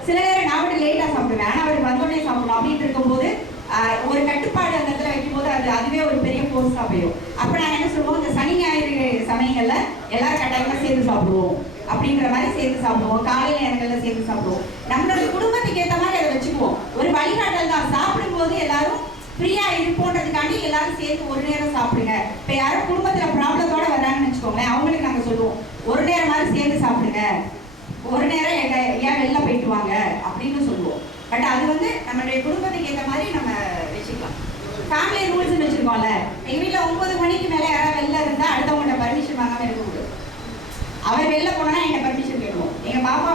சில நேரம் நான் மட்டும் லேட்டாக சாப்பிடுவேன், ஆனால் அவருக்கு வந்தோடனே சாப்பிடுவோம். அப்படின்ட்டு இருக்கும்போது ஒரு கட்டுப்பாடு அந்த இடத்துல வைக்கும்போது அதுவே ஒரு பெரிய போர்ஸாக போயிடும். அப்போ நாங்கள் என்ன சொல்லுவோம், இந்த சனி ஞாயிறு சமயங்களில் எல்லாரும் கட்டாயமாக சேர்ந்து சாப்பிடுவோம் அப்படின்ற மாதிரி சேர்ந்து சாப்பிடுவோம். காலை நேரங்களில் சேர்ந்து சாப்பிடுவோம். நம்மளோட குடும்பத்துக்கு ஏற்ற மாதிரி அதை வச்சுக்குவோம். ஒரு வழிகாட்டல் தான். சாப்பிடும்போது எல்லாரும் ஃப்ரீயா இருப்போன்றதுக்காண்டி எல்லாரும் சேர்த்து ஒரு நேரம் சாப்பிடுங்க. இப்போ யாரும் குடும்பத்துல ப்ராப்ளத்தோட வர்றாங்கன்னு வச்சுக்கோங்களேன், அவங்களுக்கு நாங்கள் சொல்லுவோம் ஒரு நேரம் மாதிரி சேர்ந்து சாப்பிடுங்க, ஒரு நேரம் ஏன் வெளில போயிட்டு வாங்க அப்படின்னு சொல்லுவோம். பட் அது வந்து நம்மளுடைய குடும்பத்துக்கு ஏற்ற மாதிரி நம்ம வச்சுக்கலாம். ஃபேமிலி ரூல்ஸ்னு வச்சிருக்கோம்ல, எங்கள் வீட்டில் 9 மணிக்கு மேலே யாராவது வெளில இருந்தால் அடுத்தவங்கள்ட்ட பர்மிஷன் வாங்காமல் இருக்கக்கூடாது. அவர் வெளில போனோன்னா என்கிட்ட பர்மிஷன் கேட்கணும். எங்கள் பாப்பா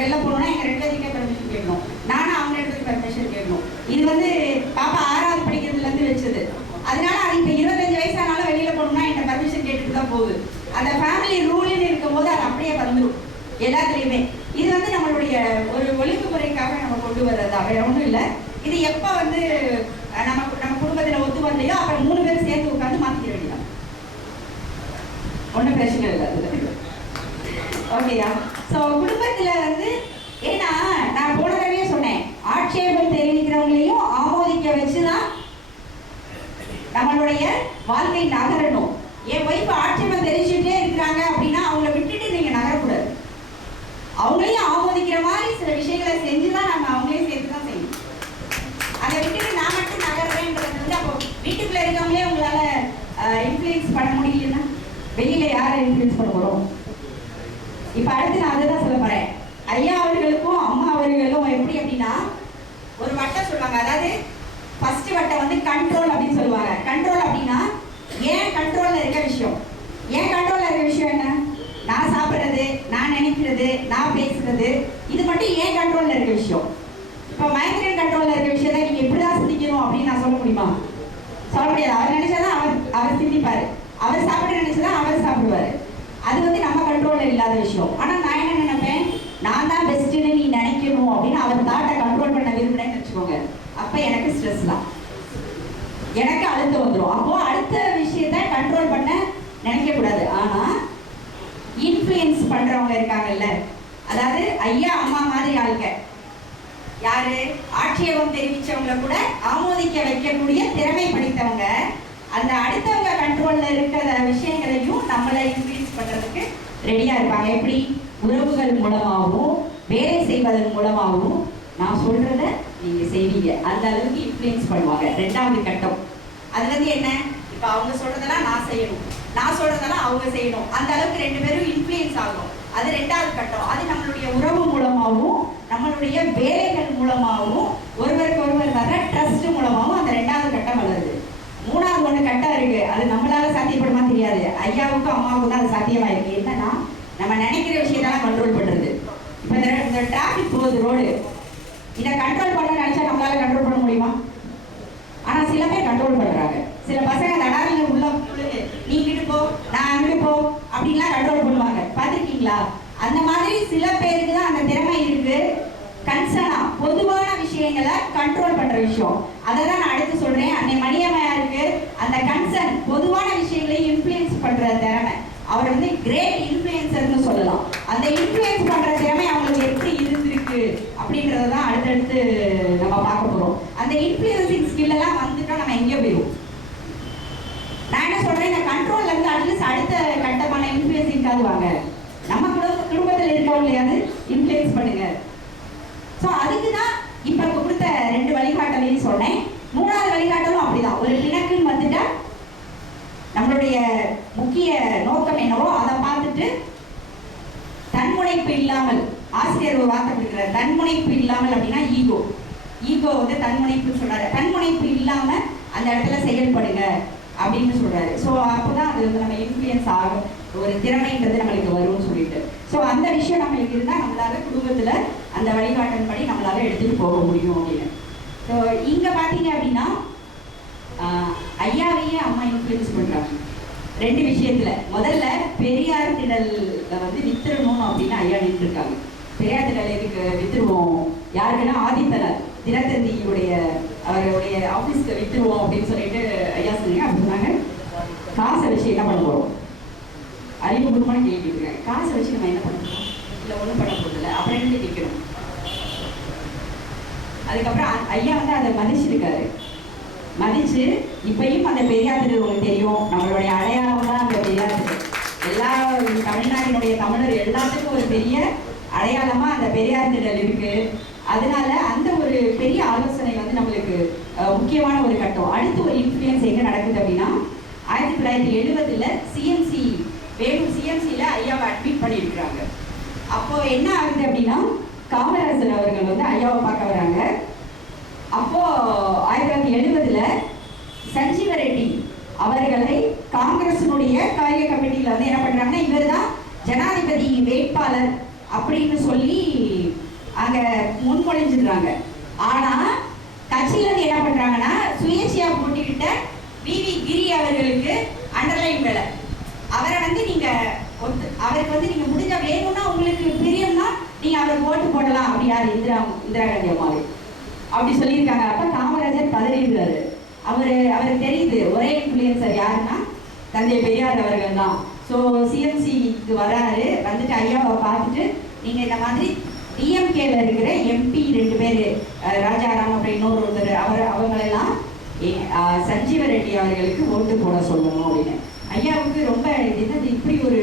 வெளில போனோன்னா எங்கள் 2 பேருக்கே பர்மிஷன் கேட்கணும். நானும் அவங்க 2 பேருக்கு பர்மிஷன் கேட்கணும். இது வந்து பாப்பா 6வது படிக்கிறதுலேருந்து வச்சது. அதனால அது இப்போ 25 வயசானாலும் வெளியில் போகணும்னா என்கிட்ட பர்மிஷன் கேட்டுட்டு தான் போகுது. அந்த ஃபேமிலி ரூல்னு இருக்கும்போது அது அப்படியே வந்துடும் எல்லாத்துலேயுமே. இது வந்து நம்மளுடைய ஒரு ஒழுங்குமுறைக்காக நம்ம கொண்டு வர்றது, வேற ஒன்றும் இல்லை. இது எப்போ வந்து நம்ம குடும்பத்தில் ஒத்து வரலையோ அப்போ 3 பேர் சேர்த்து உட்காந்து மாற்றிக்க வேண்டியதான். ஒன்றும் பிரச்சனை இல்லை அதில். ஓகேயா? ஸோ குடும்பத்தில் வந்து ஏன்னா நான் போன தடவையே சொன்னேன், ஆட்சேபம் தெரிவிக்கிறவங்களையும் ஆமோதிக்க வச்சுதான் நம்மளுடைய வாழ்க்கை நகரணும். என் ஒய்ஃப் ஆட்சேபம் தெரிவிச்சுட்டே இருக்கிறாங்க அப்படின்னா அவங்கள விட்டுட்டு நீங்க நகரக்கூடாது. அவங்களையும் ஆமோதிக்கிற மாதிரி சில விஷயங்களை செஞ்சுதான் நம்ம அவங்களையும் சேர்த்து தான் செய்யணும். அதை விட்டுட்டு நான் மட்டும் நகர்றேன்றது வந்து அப்போ வீட்டுக்குள்ள இருக்கவங்களே உங்களால இன்ஃப்ளூயன்ஸ் பண்ண முடியலன்னா வெளியில யாரை இன்ஃப்ளூயன்ஸ் பண்ண போறோம்? இப்ப அடுத்து நான் அதுதான் சொல்ல போறேன். ஐயா அவர்களுக்கும் அம்மா அவர்களும் எப்படி அப்படின்னா ஒரு வட்டம் சொல்லுவாங்க. அதாவது ஃபர்ஸ்ட் வட்டம் வந்து கண்ட்ரோல் அப்படின்னு சொல்லுவாங்க. கண்ட்ரோல் அப்படின்னா ஏன் கண்ட்ரோல்ல இருக்க விஷயம், ஏன் கண்ட்ரோல்ல இருக்க விஷயம் என்ன? நான் சாப்பிட்றது, நான் நினைக்கிறது, நான் பேசுறது, இது மட்டும் ஏன் கண்ட்ரோல்ல இருக்க விஷயம். இப்போ மகேந்திரன் கண்ட்ரோல்ல இருக்க விஷயம் தான் நீங்க எப்படிதான் சிந்திக்கணும் அப்படின்னு நான் சொல்ல முடியுமா? சொல்ல முடியாது. அவர் நினைச்சாதான் அவர் சிந்திப்பாரு, அவர் சாப்பிட நினைச்சதான் அவர் சாப்பிடுவாரு. அது வந்து நம்ம கண்ட்ரோல்ல இல்லாத விஷயம். ஆனா நான் என்ன நினைப்பேன், நான் தான் பெஸ்ட்னு நீ நினைக்கணும் அப்படின்னு அவர் தாட்டை கண்ட்ரோல் பண்ண விரும்பினேன்னு வச்சுக்கோங்க, அப்ப எனக்கு ஸ்ட்ரெஸ் தான், எனக்கு அழுத்தம் வந்துடும். அப்போ அடுத்த விஷயத்த கண்ட்ரோல் பண்ண நினைக்க கூடாது. ஆனா இன்ஃப்ளூயன்ஸ் பண்றவங்க இருக்காங்கல்ல, அதாவது ஐயா அம்மா மாதிரி ஆளுங்க, யாரு ஆட்சேபம் தெரிவிச்சவங்களை கூட ஆமோதிக்க வைக்கக்கூடிய திறமை படித்தவங்க, அந்த அடுத்தவங்க கண்ட்ரோல்ல இருக்கிற விஷயங்களையும் நம்மளை இன்ஃப்ளூயன்ஸ் பண்றதுக்கு ரெடியா இருப்பாங்க. எப்படி? உறவுகள் மூலமாகவும் வேலை செய்வதன் மூலமாகவும் நான் சொல்றத நீங்க செய்வீங்க, அந்த அளவுக்கு இன்ஃப்ளூயன்ஸ் பண்ணுவாங்க. 2வது கட்டம் அது வந்து என்ன? இப்ப அவங்க சொல்றதெல்லாம் நான் செய்யணும், நான் சொல்றதெல்லாம் அவங்க செய்யணும், அந்த அளவுக்கு 2 பேரும் இன்ஃப்ளூயன்ஸ் ஆகும். அது 2வது கட்டம். அது நம்மளுடைய உறவு மூலமாகவும் நம்மளுடைய வேலைகள் மூலமாகவும் ஒருவருக்கு ஒருவர் வர ட்ரஸ்ட் மூலமாகவும் அந்த 2வது கட்டம் வளருது. 3வது ஒன்று கட்டம் இருக்கு, அது நம்மளால சாத்தியப்படுமா தெரியாது. ஐயாவுக்கும் அம்மாவுக்கும் தான் அது சாத்தியமாயிருக்கு. என்னன்னா நம்ம நினைக்கிற விஷயத்தெல்லாம் கண்ட்ரோல் பண்றது. இப்போ இந்த டிராஃபிக் போகுது ரோடு, இதை கண்ட்ரோல் பண்ண நினைச்சா நம்மளால கண்ட்ரோல் பண்ண முடியுமா? ஆனா சில பேர் கண்ட்ரோல் பண்றாங்க. சில பசங்க நடாரிங்க உள்ள நீ இங்கிட்டு போ நான் அங்கிட்டு போ அப்படின்லாம் கண்ட்ரோல் பண்ணுவாங்க, பார்த்துருக்கீங்களா? அந்த மாதிரி சில பேருக்கு தான் அந்த திறமை இருக்கு. கன்சர்னா பொதுவான விஷயங்களை கண்ட்ரோல் பண்ற விஷயம், அதை தான் நான் அடுத்து சொல்றேன். அன்னை மணியம்மையாருக்கு அந்த கன்சர்ன் பொதுவான விஷயங்களை இன்ஃப்ளூயன்ஸ் பண்ற திறமை, அவர் வந்து கிரேட் இன்ஃப்ளூயன்சர்னு சொல்லலாம். அந்த இன்ஃப்ளூயன்ஸ் பண்ற திறமை அவங்களுக்கு எப்படி இருந்திருக்கு அப்படின்றத தான் அடுத்தடுத்து நம்ம பார்க்க போறோம். அந்த இன்ஃப்ளூயன்சிங் ஸ்கில் எல்லாம் வந்துட்டா நம்ம எங்கே போயிடும்? நான் என்ன சொல்றேன், இந்த கண்ட்ரோல்ல இருந்து அட்லீஸ்ட் அடுத்த கட்டமான இன்ஃப்ளூயன்சிங்காவது வாங்க. நம்ம குடும்பத்தில் இருக்கவங்களையாவது இன்ஃப்ளூயன்ஸ் பண்ணுங்க. ஸோ அதுக்கு தான் இப்போ கொடுத்த 2 வழிகாட்டலையும் சொன்னேன். 3வது வழிகாட்டலும் அப்படிதான். ஒரு இலக்குன்னு வந்துட்டா நம்மளுடைய முக்கிய நோக்கம் என்னவோ அதை பார்த்துட்டு தன்முனைப்பு இல்லாமல், ஆசிரியர் ஒரு வார்த்தை கொடுக்குறாரு, தன்முனைப்பு இல்லாமல் அப்படின்னா ஈகோ வந்து தன்முனைப்பு சொல்றாரு. தன்முனைப்பு இல்லாம அந்த இடத்துல செயல்படுங்க அப்படின்னு சொல்றாரு. ஸோ அப்போதான் அது வந்து நம்ம இன்ஃப்ளூயன்ஸ் ஆகும், ஒரு திறமைன்றது நம்மளுக்கு வரும்னு சொல்லிட்டு. ஸோ அந்த விஷயம் நம்மளுக்கு இருந்தால் நம்மளால குடும்பத்தில் அந்த வழிகாட்டின் படி நம்மளால எடுத்துட்டு போக முடியும் அப்படின்னு. ஸோ இங்க பார்த்தீங்க அப்படின்னா ஐயாவையே அம்மா இன்ஃப்ளூயன்ஸ் பண்றாங்க 2 விஷயத்துல. முதல்ல பெரியார் திடல்ல வந்து வித்துறணும் அப்படின்னு ஐயா நின்று இருக்காங்க. பெரியார் திடல் எதுக்கு வித்துருவோம்? யாருக்குன்னா ஆதித்தனர் தினத்தந்தியுடைய அவருடைய ஆஃபீஸ்க்கு விட்டுருவோம் அப்படின்னு சொல்லிட்டு ஐயா சொன்னீங்க. அப்படி சொன்னாங்க, காசை வச்சு என்ன பண்ண போகிறோம்? அறிவுபூர்வமான கேள்வி கேட்குறேன். காசை வச்சு நம்ம என்ன பண்ண போகிறோம்? இல்லை ஒன்றும் பண்ண போகிறதில்ல. அப்புறம் என்ன கேட்கணும்? அதுக்கப்புறம் ஐயா வந்து அதை மதிச்சிருக்காரு. மதிச்சு இப்பயும் அந்த பெரியார் திடல் உங்களுக்கு தெரியும், நம்மளுடைய அடையாளம் தான் அந்த பெரியார் திடல். எல்லா தமிழ்நாட்டினுடைய தமிழர் எல்லாத்துக்கும் ஒரு பெரிய அடையாளமா அந்த பெரியார் திடல் இருக்கு. அதனால அந்த ஒரு பெரிய ஆலோசனை வந்து நம்மளுக்கு முக்கியமான ஒரு கட்டம். அடுத்து ஒரு இன்ஃப்ளூயன்ஸ் எங்க நடக்குது அப்படின்னா, 1970 சிஎம்சி வேலூர் சிஎம்சியில் ஐயாவை அட்மிட் பண்ணியிருக்கிறாங்க. அப்போ என்ன ஆகுது அப்படின்னா, காமராஜர் அவர்கள் வந்து ஐயாவை பார்க்க வராங்க. அப்போ 1970 சஞ்சீவ ரெட்டி அவர்களை காங்கிரசினுடைய காரிய கமிட்டியில வந்து என்ன பண்றாங்கன்னா, இவர் தான் ஜனாதிபதி வேட்பாளர் அப்படின்னு சொல்லி அங்க முன்மொழிஞ்சிடுறாங்க. ஆனா கட்சியில இருந்து என்ன பண்றாங்கன்னா, சுயேட்சையா போட்டிக்கிட்ட விவி கிரி அவர்களுக்கு அண்டர்லைன் வேலை. அவரை வந்து நீங்க அவருக்கு வந்து நீங்க முடிஞ்ச வேணும்னா, உங்களுக்கு பிரியம்னா நீங்க அவருக்கு ஓட்டு போடலாம். அப்படி யார்? இந்திரா காந்தி அம்மாவை அப்படி சொல்லியிருக்காங்க. அப்ப காமராஜர் பதறிடுறாரு. அவருக்கு தெரியுது ஒரே இன்ஃப்ளூயன்சர் யாருன்னா தந்தை பெரியார் அவர்கள் தான். ஸோ சிஎம்சிக்கு வராரு. வந்துட்டு ஐயாவை பார்த்துட்டு, நீங்க இந்த மாதிரி டிஎம்கேல இருக்கிற எம்பி 2 பேர், ராஜாராம் அப்படின்னு ஒருத்தர், அவங்களெல்லாம் சஞ்சீவ ரெட்டி அவர்களுக்கு ஓட்டு போட சொல்லணும் அப்படின்னு. ஐயாவுக்கு ரொம்ப என்னது இப்படி ஒரு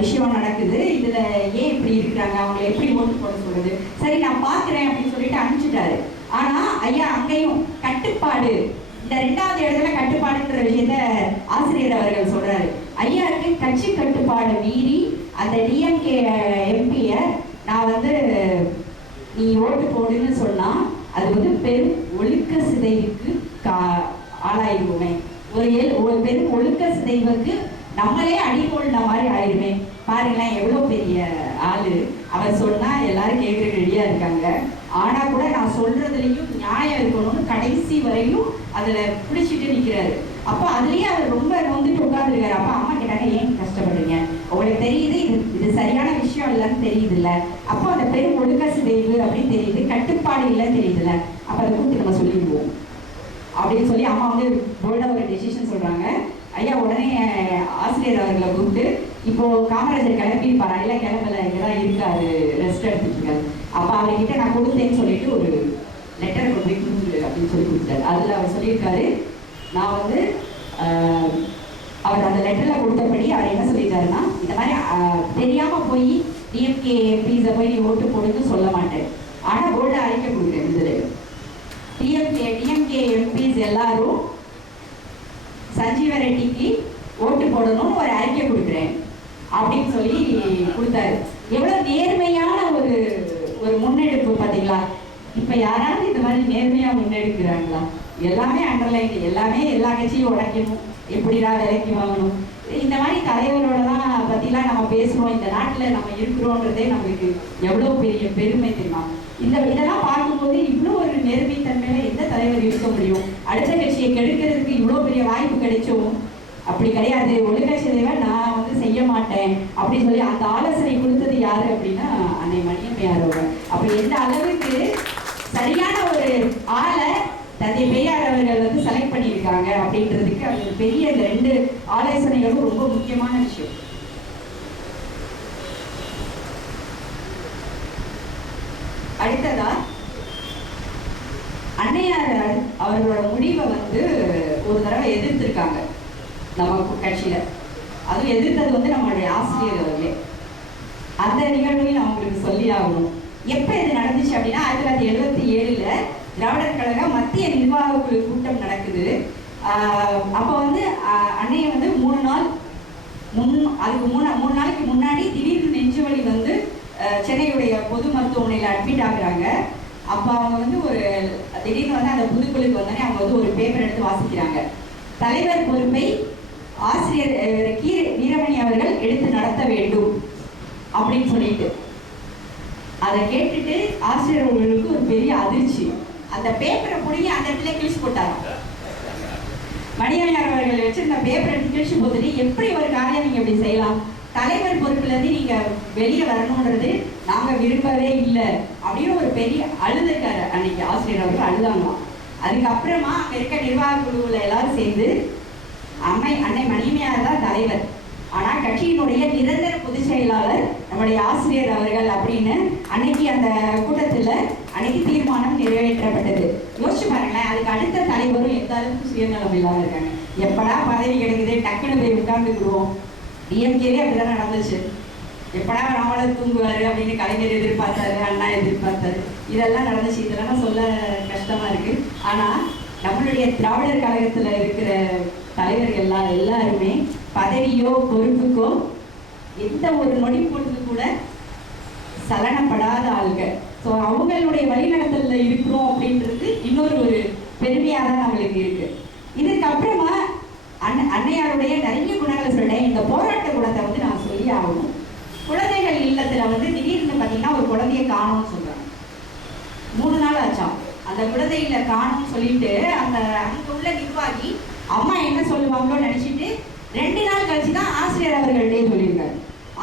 விஷயம் நடக்குது, இதுல ஏன் இப்படி இருக்கிறாங்க, அவங்களை எப்படி ஓட்டு போட சொல்றது, சரி நான் பாக்குறேன் அப்படின்னு சொல்லிட்டு அனுப்பிச்சுட்டாரு. ஆனா ஐயா அங்கேயும் கட்டுப்பாடு, இந்த 2வது இடத்துல கட்டுப்பாடுன்ற விஷயத்த ஆசிரியர் அவர்கள் சொல்றாரு. ஐயாவுக்கு கட்சி கட்டுப்பாடு மீறி அந்த டிஎம்கே எம்பிய நான் வந்து நீ ஓட்டு போடுன்னு சொன்னா அது வந்து பெரும் ஒழுக்க சிதைவுக்கு ஆளாயிருவோமே. ஒரு பெரும் ஒழுக்க சிதைவுக்கு நம்மளே அடிகோள்ன மாதிரி ஆயிடுமே. பாருங்களேன் எவ்வளவு பெரிய ஆளு. அவர் சொன்னா எல்லாரும் கேட்கறதுக்கு ரெடியா இருக்காங்க. ஆனா கூட நான் சொல்றதுலயும் நியாயம் இருக்கணும்னு கடைசி வரையும் அதுல பிடிச்சிட்டு நிக்கிறாரு. அப்போ அதுலயே அவர் ரொம்ப நொந்துட்டு உட்கார்ந்துருக்காரு. அப்ப அம்மா கேட்டாங்க, ஏன் கஷ்டப்படுறீங்க, உங்களுக்கு தெரியுது இது சரியான விஷயம் இல்லைன்னு தெரியுது இல்ல, அப்போ அந்த பெரும் ஒழுக்க சிதைவு அப்படின்னு தெரியுது, கட்டுப்பாடு இல்லைன்னு தெரியுதுல்ல, அப்ப அதை கூப்பிட்டு நம்ம சொல்லிடுவோம் அப்படின்னு சொல்லி அம்மா வந்து போல்டா ஒரு டெசிஷன் சொல்றாங்க. ஐயா உடனே ஆசிரியர் அவர்களை கூப்பிட்டு, இப்போ காமராஜர் கிளம்பியிருப்பாரா? இல்லை கிளம்பல, இங்கதான் இருக்காரு, ரெஸ்ட் எடுத்துட்டு இருக்காரு. அப்ப அவர்கிட்ட நான் கொடுத்தேன்னு சொல்லிட்டு ஒரு லெட்டரை கொண்டு போய் கொடுத்துரு அப்படின்னு சொல்லி கொடுத்தாரு. அதுல அவர் சொல்லியிருக்காரு, நான் வந்து அவர் அந்த லெட்டர்ல கொடுத்தபடி அவர் என்ன சொல்லியிருக்காருன்னா, இந்த மாதிரி தெரியாம போய் டிஎம்கே எம்பிஸை போய் நீ ஓட்டு போடுன்னு சொல்ல மாட்டேன், ஆனா போல்டா அறிக்கை கொடுக்குறேன். இதுல டிஎம்கே எம்பிஸ் எல்லாரும் சஞ்சீவ ரெட்டிக்கு ஓட்டு போடணும்னு ஒரு அறிக்கை கொடுக்குறேன் அப்படின்னு சொல்லி கொடுத்தாரு. எவ்வளவு நேர்மையான ஒரு முன்னெடுப்பு பார்த்தீங்களா? இப்ப யாராவது இந்த மாதிரி நேர்மையா முன்னெடுக்கிறாங்களா? எல்லாமே அண்டர்லைன், எல்லாமே எல்லா கட்சியும் உடைக்கணும், எப்படிடா விலைக்கு வாங்கணும், இந்த மாதிரி தலைவரோட தான் பத்திலாம் நம்ம பேசுறோம். இந்த நாட்டுல நம்ம இருக்கிறோன்றதே நம்மளுக்கு எவ்வளவு பெரிய பெருமை தெரியுமா? இதெல்லாம் பார்க்கும்போது இவ்வளோ ஒரு நேர்மைத்தன்மையில எந்த தலைவர் இருக்க முடியும்? அடுத்த கட்சியை கெடுக்கிறதுக்கு இவ்வளோ பெரிய வாய்ப்பு கிடைச்சோம். அப்படி கிடையாது, ஒழுக்க சிதைவை நான் வந்து செய்ய மாட்டேன் அப்படின்னு சொல்லி அந்த ஆலோசனை கொடுத்தது யாரு அப்படின்னா அன்னை மணியம்மையாரோட. அப்ப எந்த அளவுக்கு சரியான ஒரு ஆளை தந்தை பெரியார் அவர்கள் வந்து செலக்ட் பண்ணியிருக்காங்க அப்படின்றதுக்கு அது பெரிய இந்த 2 ஆலோசனைகளும் ரொம்ப முக்கியமான விஷயம். அடுத்ததா அன்னையார் அவர்களோட முடிவை வந்து ஒரு தடவை எதிர்த்திருக்காங்க நம்ம கட்சியில. அதுவும் எதிர்த்தது வந்து நம்மளுடைய ஆசிரியர் அவர்களே. அந்த நிகழ்வையும் நான் உங்களுக்கு சொல்லி ஆகணும். எப்ப இது நடந்துச்சு அப்படின்னா 1977 திராவிடர் கழக மத்திய நிர்வாக குழு கூட்டம் நடக்குது. அப்போ வந்து அன்னையை வந்து 3 நாள் அதுக்கு 3 நாளைக்கு முன்னாடி திடீர்னு நெஞ்சுவலி வந்து சென்னையுடைய பொது மருத்துவமனையில் அட்மிட் ஆகுறாங்க. அப்போ அவங்க வந்து ஒரு திடீர்னு வந்து அந்த புதுக்குழுக்கு வந்தோடனே அவங்க வந்து ஒரு பேப்பர் எடுத்து வாசிக்கிறாங்க. தலைவர் பொறுப்பை ஆசிரியர் வீரமணி அவர்கள் எடுத்து நடத்த வேண்டும் அப்படின்னு சொல்லிட்டு அதை கேட்டுட்டு ஆசிரியர் அவர்களுக்கு ஒரு பெரிய அதிர்ச்சி. அந்த பேப்பரை புடிங்கி அந்த இடத்துல கிழிச்சு போட்டாங்க. மணியம்மையார் அவர்கள் வச்சு இந்த பேப்பரை எடுத்து கிழிச்சு போட்டுட்டு, எப்படி ஒரு காரியம் நீங்க இப்படி செய்யலாம், தலைவர் பொறுப்புல இருந்து நீங்க வெளியே வரணும்ன்றது நாங்க விரும்பவே இல்லை அப்படின்னு ஒரு பெரிய அழுதுக்காரு. அன்னைக்கு ஆசிரியர் அவர்கள் அழுதாங்களாம். அதுக்கப்புறமா அங்கே இருக்க நிர்வாக குழுவில் எல்லாரும் சேர்ந்து அன்னை மணியம்மையார் தான் தலைவர். ஆனால் கட்சியினுடைய நிரந்தர பொதுச் செயலாளர் நம்முடைய ஆசிரியர் அவர்கள் அப்படின்னு அன்னைக்கு அந்த கூட்டத்தில் அன்னைக்கு தீர்மானம் நிறைவேற்றப்பட்டது. யோசிச்சு பாருங்களேன், அதுக்கு அடுத்த தலைவரும் எந்த அளவுக்கு சுயநலம் இல்லாமல் இருக்காங்க. எப்படா பதவி கிடைக்குது டக்குன்னு போய் உட்கார்ந்துக்குருவோம். டிஎம்கேலே அப்படிதான் நடந்துச்சு. எப்படா ராமலர் தூங்குவாரு அப்படின்னு கலைஞர் எதிர்பார்த்தாரு, அண்ணா எதிர்பார்த்தாரு, இதெல்லாம் நடந்துச்சு. இதெல்லாம் சொல்ல கஷ்டமா இருக்கு. ஆனா நம்மளுடைய திராவிடர் கழகத்துல இருக்கிற தலைவர்கள் எல்லாருமே பதவியோ பொறுப்புக்கோ எந்த ஒரு நொடி பொழுது கூட சலனப்படாத ஆளுங்க. ஸோ அவங்களுடைய வழிநடத்தல இருக்கிறோம் அப்படின்றது இன்னொரு ஒரு பெருமையாக தான் நம்மளுக்கு இருக்கு. இதுக்கப்புறமா அன்னையாருடைய நிறைய குணங்களை சொல்றேன். இந்த போராட்ட குணத்தை வந்து நான் சொல்லி ஆகணும். குழந்தைகள் இல்லத்துல வந்து திடீர்னு பார்த்தீங்கன்னா ஒரு குழந்தைய காணும்னு சொல்றாங்க. 3 நாள் ஆச்சாம் அந்த குழந்தையில காணும்னு சொல்லிட்டு அங்க உள்ள நிர்வாகி அம்மா என்ன சொல்லுவாங்களோ நினைச்சிட்டு 2 நாள் கழிச்சு தான் ஆசிரியர் அவர்கள்டே சொல்லியிருக்காரு.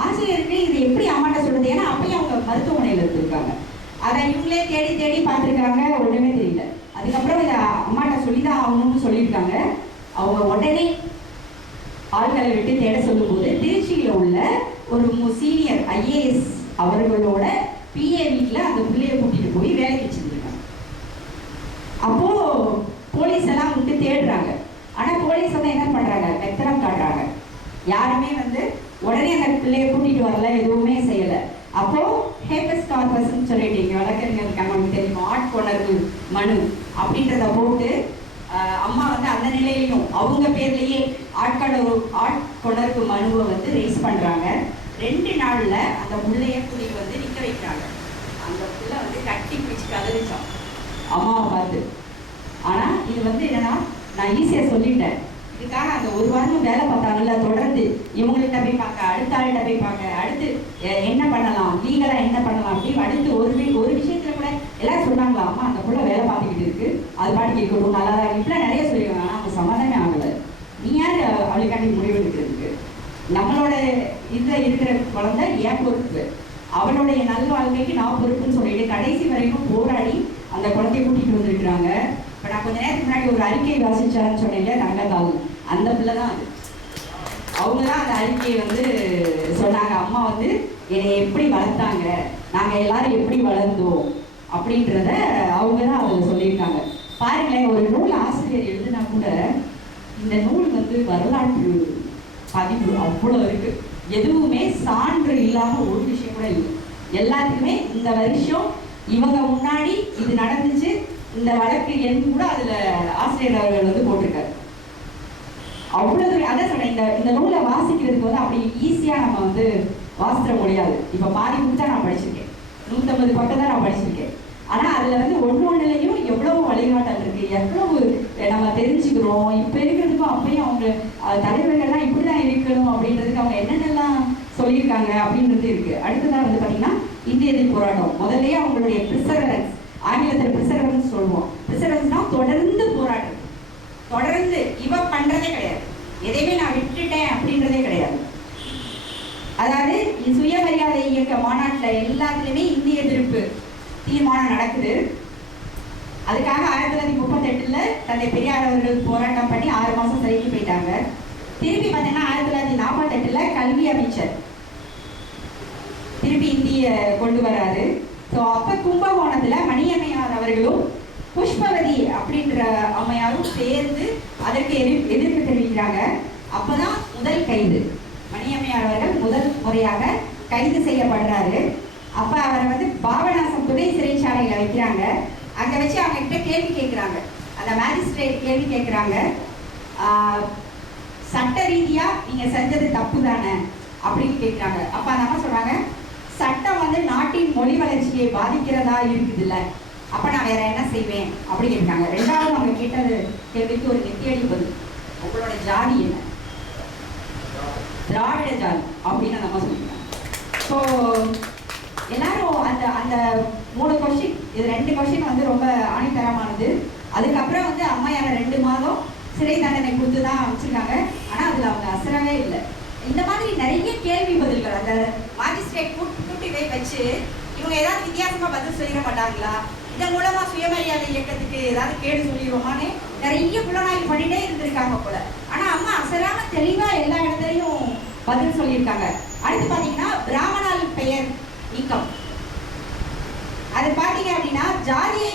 ஆசிரியருக்கு இது எப்படி அம்மாட்ட சொல்றது? ஏன்னா அப்பயும் அவங்க மருத்துவமனையில் இருந்திருக்காங்க. அதை இவங்களே தேடி தேடி பார்த்துருக்காங்க, ஒன்றுமே தெரியல. அதுக்கப்புறம் இதை அம்மாட்ட சொல்லிதான் ஆகணும்னு சொல்லியிருக்காங்க. அவங்க உடனே ஆள்களை விட்டு தேட சொல்லும்போது திருச்சியில் உள்ள ஒரு சீனியர் ஐஏஎஸ் அவர்களோட பிஏ வீட்டில் அந்த பிள்ளையை கூட்டிட்டு போய் வேலைக்கு வச்சிருந்துருக்காங்க. அப்போ போலீஸ் எல்லாம் விட்டு தேடுறாங்க. ஆனால் போலீஸ் வந்து என்ன பண்றாங்க, மெத்தனம் காட்டுறாங்க. யாருமே வந்து உடனே அந்த பிள்ளையை கூட்டிட்டு வரல, எதுவுமே செய்யல. அப்போ ஹேபஸ் கார்பஸ் சொல்லிட்டு இங்கே வழக்கறிஞர் இருக்காங்க, நமக்கு தெரியும், ஆட்கொணர்வு மனு அப்படின்றத போட்டு அம்மா வந்து அந்த நிலையிலும் அவங்க பேர்லயே ஆட்கொணர்வு மனுவை வந்து ரேஸ் பண்றாங்க. 2 நாள்ல அந்த பிள்ளைய கூட்டிட்டு வந்து நிக்க வைக்கிறாங்க. அந்த பிள்ளை வந்து கட்டி பிடிச்சு கதறிச்சான் அம்மாவை பார்த்து. ஆனா இது வந்து என்னன்னா, நான் ஈஸியா சொல்லிட்டேன். இதுக்காக அந்த 1 வாரம் வேலை பார்த்தாங்கல்ல, தொடர்ந்து இவங்கள்ட்ட போய் பார்க்க, அடுத்த ஆள்கிட்ட போய் பார்க்க, அடுத்து என்ன பண்ணலாம், லீகலா என்ன பண்ணலாம் அப்படின்னு அடுத்து ஒரு விஷயத்துல கூட எல்லாரும் சொன்னாங்களா, அம்மா அந்த பிள்ளை வேலை பார்த்துக்கிட்டு இருக்கு, அது பாட்டு கேட்கணும், நல்லா தான் இப்படிலாம் நிறைய சொல்லிடுவாங்க. ஆனால் அவங்க சமாதானமே ஆகலை. நீ யார் அவளுக்காண்டி முடிவு எடுக்கிறதுக்கு? நம்மளோட இதில் இருக்கிற குழந்தை ஏன் பொறுப்பு, அவளுடைய நல் வாழ்க்கைக்கு நான் பொறுப்புன்னு சொல்லிட்டு கடைசி வரைக்கும் போராடி அந்த குழந்தைய கூட்டிகிட்டு வந்துருக்குறாங்க. இப்போ நான் கொஞ்ச நேரத்துக்கு முன்னாடி ஒரு அறிக்கையை வாசிச்சான்னு சொன்னேன், தங்கத்தாள், அந்த பிள்ளை தான் அது. அவங்க தான் அந்த அறிக்கையை வந்து சொன்னாங்க. அம்மா வந்து என்னை எப்படி வளர்த்தாங்க, நாங்கள் எல்லாரும் எப்படி வளர்ந்தோம் அப்படின்றத அவங்க தான் அதில் சொல்லியிருக்காங்க. பாருங்களேன், ஒரு நூல் ஆசிரியர் எழுதுனா கூட இந்த நூல் வந்து வரலாற்று பதிவு அவ்வளோ இருக்கு. எதுவுமே சான்று இல்லாமல் ஒரு விஷயம் கூட இல்லை. எல்லாத்துக்குமே இந்த வருஷம் இவங்க முன்னாடி இது நடந்துச்சு, இந்த வழக்கு எண் கூட அதுல ஆசிரியர் அவர்கள் வந்து போட்டிருக்காரு. அவ்வளவு அதான் சொன்னேன், இந்த நூலை வாசிக்கிறதுக்கு வந்து அப்படி ஈஸியா நம்ம வந்து வாசிட முடியாது. இப்ப பாதி புக்கு தான் நான் படிச்சிருக்கேன், 150 பக்கம் தான் நான் படிச்சிருக்கேன். ஆனா அதுல வந்து ஒன்னொன்னுலையும் எவ்வளவு வழிகாட்டல் இருக்கு, எவ்வளவு நம்ம தெரிஞ்சுக்கிறோம். இப்ப இருக்கிறதுக்கும் அப்பயும் அவங்க தலைவர்கள்லாம் இப்படிதான் இருக்கணும் அப்படின்றதுக்கு அவங்க என்னென்னலாம் சொல்லியிருக்காங்க அப்படின்றது இருக்கு. அடுத்ததான் வந்து பாத்தீங்கன்னா இந்திய எதிர்ப்பு போராட்டம். முதல்லயே அவங்களுடைய பிரிசர்வரன்ஸ், ஆங்கிலத்தில் பிரிசர்வரன்ஸ் சொல்லுவோம். பிரிசர்வரன்ஸ்னா தொடர்ந்து போராட்டம், தொடர்ந்து இவ பண்றதே கிடையாது, எதையுமே நான் விட்டுட்டேன் அப்படின்றதே கிடையாது. அதாவது சுயமரியாதை இயக்க மாநாட்டில் எல்லாத்துலேயுமே இந்திய எதிர்ப்பு தீர்மானம் நடக்குது. அதுக்காக 1938 தந்தை பெரியார் அவர்கள் போராட்டம் பண்ணி 6 மாசம் சிறைக்கு போயிட்டாங்க. திருப்பி பார்த்தீங்கன்னா 1948 கல்வி அமைச்சர் திருப்பி இந்திய கொண்டு வராரு. ஸோ அப்போ கும்பகோணத்தில் மணியம்மையார் அவர்களும் புஷ்பவதி அப்படின்ற அம்மையாரும் சேர்ந்து அதற்கு எதிர்ப்பு தெரிவிக்கிறாங்க. அப்போதான் முதல் கைது, மணியம்மையார் அவர்கள் முதல் முறையாக கைது செய்யப்படுறாரு. அப்போ அவரை வந்து பாபநாசம் துணை சிறைச்சாலையில் வைக்கிறாங்க. அங்கே வச்சு அவங்க கிட்ட கேள்வி கேட்குறாங்க, அந்த மேஜிஸ்ட்ரேட் கேள்வி கேட்குறாங்க, சட்ட ரீதியாக நீங்கள் செஞ்சது தப்பு தானே அப்படின்னு கேட்குறாங்க. அப்போ அந்த அம்மா சொல்கிறாங்க, சட்டம் வந்து நாட்டின் மொழி வளர்ச்சியை பாதிக்கிறதா இருக்குதுல்ல, அப்போ நான் வேற என்ன செய்வேன் அப்படி கேட்டாங்க. 2வது அவங்க கேட்டது கேள்விக்கு ஒரு நெத்தியடி பதில், உங்களோட ஜாதி என்ன, திராவிட ஜாதி அப்படின்னு அந்த அம்மா சொல்லியிருக்காங்க. ஸோ எல்லாரும் அந்த அந்த 3 கொஸ்டின், இது 2 கொஸ்டின் வந்து ரொம்ப ஆணித்தரமானது. அதுக்கப்புறம் வந்து அம்மையார 2 மாதம் சிறை தண்டனை கொடுத்து தான் அமைச்சிருக்காங்க. ஆனால் அதில் அவங்க அசரவே இல்லை. இந்த மாதிரி நிறைய கேள்வி பதில்கள் அந்த மாஜிஸ்ட்ரேட் கூட்டி வச்சு இவங்க ஏதாவது வித்தியாசமாக பதில் சொல்லிட மாட்டாங்களா, இதன் மூலமா சுயமரியாதை இயக்கத்துக்கு ஏதாவது கேடு சொல்லிடுவோமான்னு நிறைய புலனாய்வு பண்ணிட்டே இருந்திருக்காங்க போல. ஆனா அம்மா அசராம தெளிவா எல்லா இடத்துலையும் பதில் சொல்லியிருக்காங்க. அடுத்து பாத்தீங்கன்னா பிராமணால் பெயர் நீக்கம். அது பாத்தீங்க அப்படின்னா ஜாதியை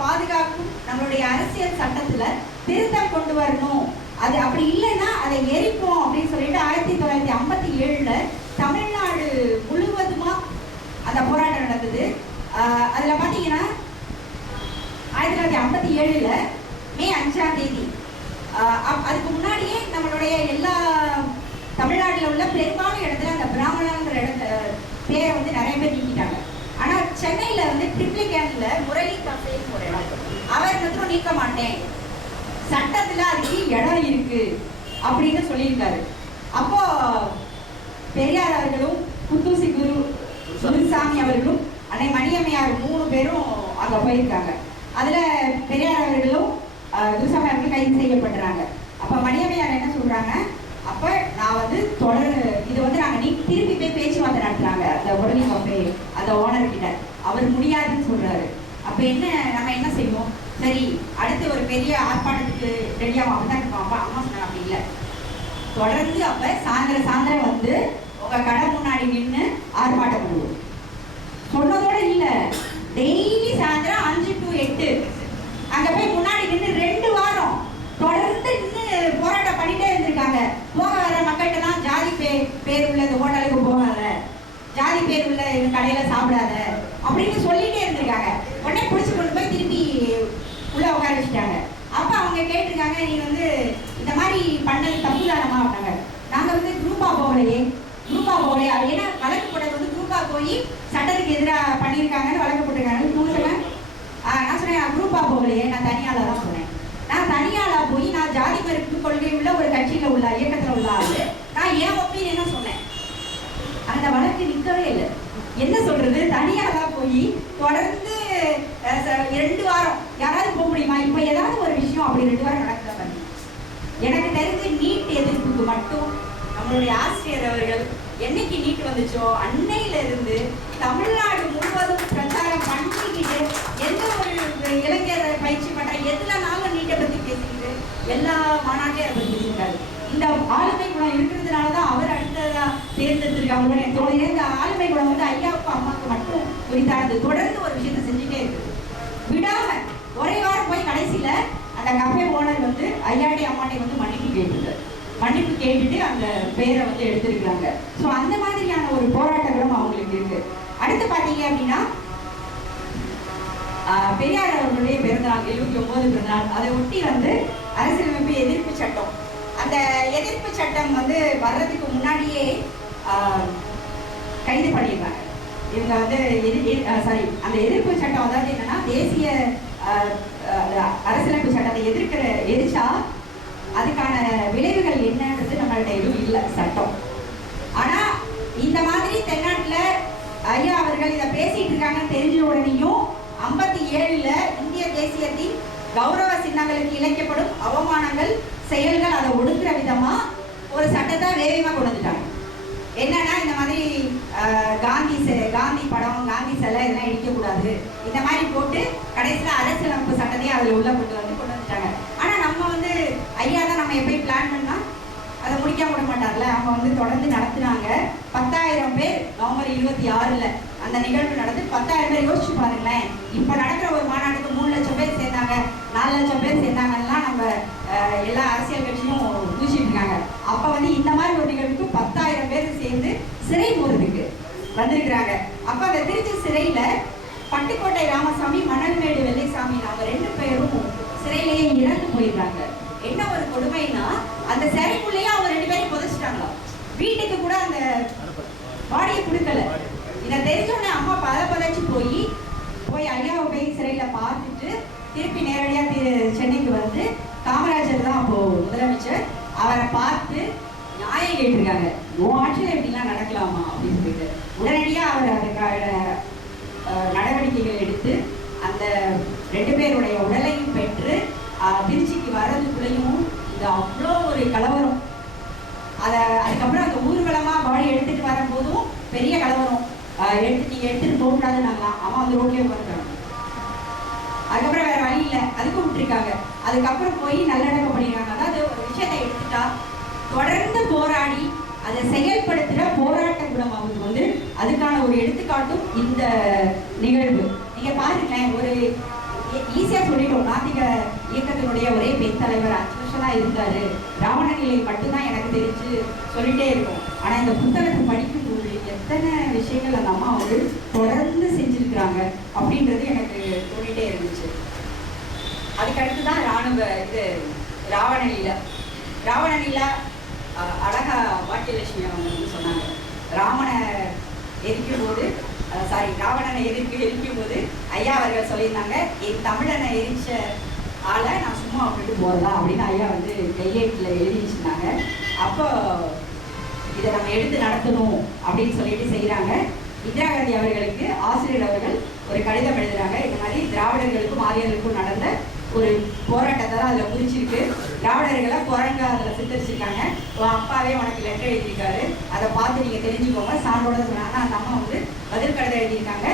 பாதுகாக்கும் நம்மளுடைய அரசியல் சட்டத்துல திருத்தம் கொண்டு வரணும். அது அப்படி இல்லைன்னா அதை எரிப்போம் அப்படின்னு சொல்லிட்டு 1957 தமிழ்நாடு முழுவதுமா அந்த போராட்டம் நடந்தது. அதுல பாத்தீங்கன்னா 1957 மே 5ஆம் தேதி, அதுக்கு முன்னாடியே நம்மளுடைய எல்லா தமிழ்நாட்டில் உள்ள பெரும்பாலான இடத்துல அந்த பிராமணன்ற பேரை வந்து நிறைய பேர் நீக்கிட்டாங்க. ஆனா சென்னையில வந்து ட்ரிப்ளிகேன்ல முரளி கஃபேன்னு ஒரு இடம், அவர் மட்டும் நீக்க மாட்டேன், சட்டத்துல அதுக்கு இடம் இருக்கு அப்படின்னு சொல்லியிருக்காரு. அப்போ பெரியார் அவர்களும் குத்தூசி குருசாமி அவர்களும் அன்னை மணியம்மையார் 3 பேரும் அங்க போயிருக்காங்க. அதுல பெரியார் அவர்களும் குருசாமி அவர்களும் கைது செய்யப்படுறாங்க. அப்ப மணியம்மையார் என்ன சொல்றாங்க, அப்ப நான் வந்து இது வந்து நாங்க திருப்பி போய் பேச்சுவார்த்தை நடத்துறாங்க அந்த உடனே கஃபே அந்த ஓனர் கிட்ட. அவர் முடியாதுன்னு சொல்றாரு. அப்ப நம்ம என்ன செய்வோம், சரி அடுத்து ஒரு பெரிய ஆர்ப்பாட்டத்துக்கு ரெடியாகும் அப்படிதான் இருக்கோம். அப்பா அம்மா சொன்னாங்க அப்படி இல்லை, தொடர்ந்து அப்ப சாயந்தரம் வந்து உங்க கடை முன்னாடி நின்று ஆர்ப்பாட்டம் பண்ணுவோம் சொன்னதோட இல்ல, டெய்லி சாயந்தரம் 5 to 8 அங்க போய் முன்னாடி நின்று 2 வாரம் தொடர்ந்து நின்று போராட்டம் பண்ணிட்டே இருந்திருக்காங்க. போக வர மக்கள்கிட்டலாம் ஜாதி பேர் உள்ள இந்த ஹோட்டலுக்கு போகாத, ஜாதி பேர் உள்ள இந்த கடையில சாப்பிடாத அப்படின்னு சொல்லிட்டே இருந்திருக்காங்க. உடனே பிடிச்சி கொண்டு போய் திருப்பி உள்ள உட்கார வச்சுட்டாங்க. அப்ப அவங்க கேட்டிருக்காங்க, நீ வந்து இந்த மாதிரி பண்ணது தப்பு தானமா அப்படின்னாங்க. நாங்க வந்து குரூப்பா போகலையே, ஏன்னா வழக்கு போட்டது வந்து குரூப்பா போய் சட்டத்துக்கு எதிராக பண்ணியிருக்காங்கன்னு வழக்கு போட்டிருக்காங்க. நான் சொன்னேன் குரூப்பா போகலையே, நான் தனியால தான் சொன்னேன். நான் தனியால போய் நான் ஜாதி மறுப்பு கொள்கை உள்ள ஒரு கட்சியில உள்ள இயக்கத்துல உள்ள ஆளு, நான் ஏன் ஒப்பீனியனா சொன்னேன். அந்த வழக்கு நிற்கவே இல்லை. என்ன சொல்றது, தனியாலா போய் தொடர்ந்து 2 வாரம் யாராவது போக முடியுமா? இப்ப ஏதாவது ஒரு விஷயம் அப்படி 2 வாரம் நடக்குதா பண்ணி எனக்கு தெரிஞ்சு நீட் எதிர்ப்புக்கு மட்டும் நம்மளுடைய ஆசிரியர் அவர்கள் என்னைக்கு நீட் வந்துச்சோ அன்னையில இருந்து தமிழ்நாடு முழுவதும் பிரச்சாரம் பண்ணிக்கிட்டு எந்த ஒரு இளைஞர் பயிற்சி பண்ற எதுலனாலும் நீட்டை பத்தி பேசிக்கிட்டு எல்லா மாநாட்டையும் அதை பத்தி பேசியிருக்காரு. இந்த ஆளுமை குணம் இருக்கிறதுனாலதான் அவர் அடுத்ததா தேர்ந்தெடுத்திருக்காங்க தோழியே. இந்த ஆளுமை குணம் வந்து ஐயாவுக்கும் அம்மாவுக்கு மட்டும் குறித்தானது. தொடர்ந்து ஒரு விஷயத்தை செஞ்சுட்டே இருக்கு விடாம. ஒரே வாரம் போய் கடைசியில அந்த கஃபே ஓனர் வந்து ஐயாடி அம்மாட்டை வந்து மன்னிப்பு கேட்டுட்டு அந்த பேரை வந்து எடுத்திருக்கிறாங்க. ஸோ அந்த மாதிரியான ஒரு போராட்டங்களும் அவங்களுக்கு இருக்கு. அடுத்து பார்த்தீங்க அப்படின்னா பெரியார் அவர்களுடைய பிறந்தநாள் 79 பிறந்தநாள், அதை ஒட்டி வந்து அரசியலமைப்பு எதிர்ப்பு சட்டம், அந்த எதிர்ப்பு சட்டம் வந்து வர்றதுக்கு முன்னாடியே கைது பண்ணிடுறாங்க இவங்க வந்து. அந்த எதிர்ப்பு சட்டம் அதாவது என்னன்னா தேசிய அரசியலமைப்பு சட்டத்தை எதிர்ச்சா அதுக்கான விளைவுகள் என்னன்றது நம்மள்ட்ட எதுவும் இல்லை சட்டம். ஆனா இந்த மாதிரி தென்னாட்டுல ஐயா அவர்கள் இதை பேசிட்டு இருக்காங்கன்னு தெரிஞ்ச உடனேயும் 57 இந்திய தேசியத்தின் கௌரவ சின்னங்களுக்கு இழைக்கப்படும் அவமானங்கள் செயல்கள் அதை ஒடுக்குற விதமா ஒரு சட்டத்தை வேகமா கொண்டு வந்துட்டாங்க. என்னன்னா இந்த மாதிரி காந்தி படம், காந்தி சிலை இதெல்லாம் இடிக்கக்கூடாது, இந்த மாதிரி போட்டு கடைசியில் அரசியலமைப்பு சட்டத்தையும் அதில் உள்ள கொண்டு வந்துட்டாங்க. ஆனா நம்ம வந்து ஐயா தான் நம்ம எப்பயும் பிளான் பண்ணா அதை முடிக்காம விட மாட்டார்ல. அவங்க வந்து தொடர்ந்து நடத்துனாங்க. 10,000 பேர் நவம்பர் 26 அந்த நிகழ்வு நடந்து 10,000 பேர். யோசிச்சு பாருங்களேன், இப்ப நடக்கிற ஒரு மாநாட்டுக்கு 3 லட்சம் பேர் சேர்ந்தாங்க, 4 லட்சம் பேர் சேர்ந்தாங்கன்னா நம்ம எல்லா அரசியல் கட்சியும் பூச்சிட்டு இருக்காங்க. அப்ப வந்து இந்த மாதிரி ஒரு நிகழ்வுக்கு 10,000 பேர் சேர்ந்து சிறை போறதுக்கு வந்திருக்கிறாங்க. அப்ப அந்த திருச்சி சிறையில பட்டுக்கோட்டை ராமசாமி, மணல்மேடு வெள்ளைசாமி அவங்க 2 பேரும் சிறையிலேயே இறந்து போயிருக்காங்க. என்ன ஒரு கொடுமைன்னா அந்த சிறைக்குள்ளேயே அவங்க 2 பேரும் புதைச்சிட்டாங்களாம். வீட்டுக்கு கூட அந்த பாடியை கொடுக்கல. இதை தெரிஞ்சோடனே அம்மா பதச்சு போய் ஐயாவை போய் சிறையில பார்த்துட்டு திருப்பி நேரடியா சென்னைக்கு வந்து காமராஜர் தான் அப்போ முதலமைச்சர், அவரை பார்த்து நியாயம் கேட்டிருக்காங்க. உன் ஆட்சியில் எப்படிலாம் நடக்கலாமா அப்படின்னு சொல்லிட்டு உடனடியா அவர் அதுக்கான நடவடிக்கைகள் எடுத்து அந்த 2 பேருடைய உடலையும் பெற்று திருச்சிக்கு வர்றதுக்குள்ளேயும் இது அவ்வளோ ஒரு கலவரம். அதுக்கப்புறம் அந்த ஊர்வலமா பாடி எடுத்துட்டு வரும்போதும் பெரிய கலவரம். நீங்க எடுத்துட்டு போகக்கூடாது, நாங்களாம் அம்மா வந்து ரோட்லயே உட்காந்துட்டாங்க. அதுக்கப்புறம் வேற வழி இல்லை, அதுக்கும் விட்டுருக்காங்க. அதுக்கப்புறம் போய் நல்லடக்கம் பண்ணிடுறாங்க. அதாவது ஒரு விஷயத்தை எடுத்துட்டா தொடர்ந்து போராடி அதை செயல்படுத்துகிற போராட்ட குணம் அவங்க வந்து அதுக்கான ஒரு எடுத்துக்காட்டும் இந்த நிகழ்வு. நீங்க பாருங்களேன், ஒரு ஈஸியா சொல்லிட்டோம், நாத்திக இயக்கத்தினுடைய ஒரே பெண் தலைவர் 5 வருஷம் தான் இருந்தாரு, ராவண நிலை மட்டும்தான் எனக்கு தெரிஞ்சு சொல்லிட்டே இருக்கும். ஆனா இந்த புத்தகத்தை படிக்கும்போது எத்தனை விஷயங்கள் அந்த அம்மா வந்து தொடர்ந்து செஞ்சிருக்கிறாங்க அப்படின்றது எனக்கு தோணிட்டே இருந்துச்சு. அதுக்கடுத்து தான் ராவண லீலா. ராவண லீலா அழகா பாக்கியலட்சுமி அவங்க வந்து சொன்னாங்க, ராவணனை எரிக்கும் போது ஐயா அவர்கள் சொல்லியிருந்தாங்க, என் தமிழனை எரிச்ச ஆளை நான் சும்மா விட்டுட்டு போறதா அப்படின்னு ஐயா வந்து கையேட்டில் எழுதி வச்சுருந்தாங்க. அப்போ இதை நம்ம எடுத்து நடத்தணும் அப்படின்னு சொல்லிட்டு செய்கிறாங்க. இந்திரா காந்தி அவர்களுக்கு ஆசிரியர் அவர்கள் ஒரு கடிதம் எழுதுறாங்க, இந்த மாதிரி திராவிடர்களுக்கும் ஆரியர்களுக்கும் நடந்த ஒரு போராட்டத்தை தான் அதில் குறிச்சிருக்கு. திராவிடர்களை குரங்க அதில் சித்தரிச்சிருக்காங்க. அப்பாவே உனக்கு லெட்டர் எழுதியிருக்காரு, அதை பார்த்து நீங்கள் தெரிஞ்சுக்கோங்க சான்றோட சொன்னாங்க. அந்த அம்மா வந்து பதில் கடிதம் எழுதியிருக்காங்க,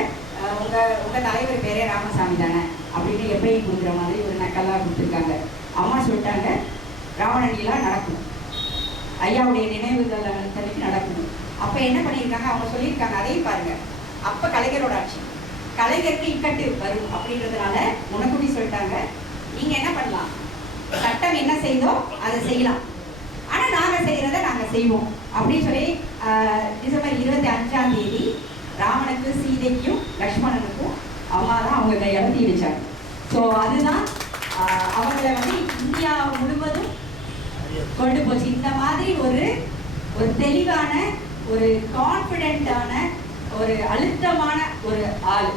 உங்கள் தலைவர் பேரே ராமசாமி தானே அப்படின்னு எப்பயும் கொடுக்குற மாதிரி ஒரு நக்கலாக கொடுத்துருக்காங்க. அம்மா சொல்லிட்டாங்க, ராவண லீலா நடக்கும், ஐயாவுடைய நினைவுகள் தனிக்கு நடக்கணும். அப்போ என்ன பண்ணியிருக்காங்க, அவங்க சொல்லியிருக்காங்க, அதையும் பாருங்க. அப்போ கலைஞரோட ஆட்சி, கலைஞருக்கு இக்கட்டு வரும் அப்படின்றதுனால முனக்கூட்டி சொல்லிட்டாங்க, நீங்க என்ன பண்ணலாம், சட்டம் என்ன செய்தோ அதை செய்யலாம், ஆனா நாங்க செய்யறத நாங்க செய்வோம் அப்படின்னு சொல்லி டிசம்பர் 25ஆம் தேதி ராமனுக்கு சீதைக்கும் லக்ஷ்மணனுக்கும் அம்மா தான் அவங்க கையெழுத்தி வச்சாங்க. ஸோ அதுதான் அவங்கள வந்து இந்தியா முழுவதும் கொண்டு போச்சு. இந்த மாதிரி ஒரு தெளிவான, ஒரு கான்ஃபிடென்ட்டான, ஒரு அழுத்தமான ஒரு ஆள்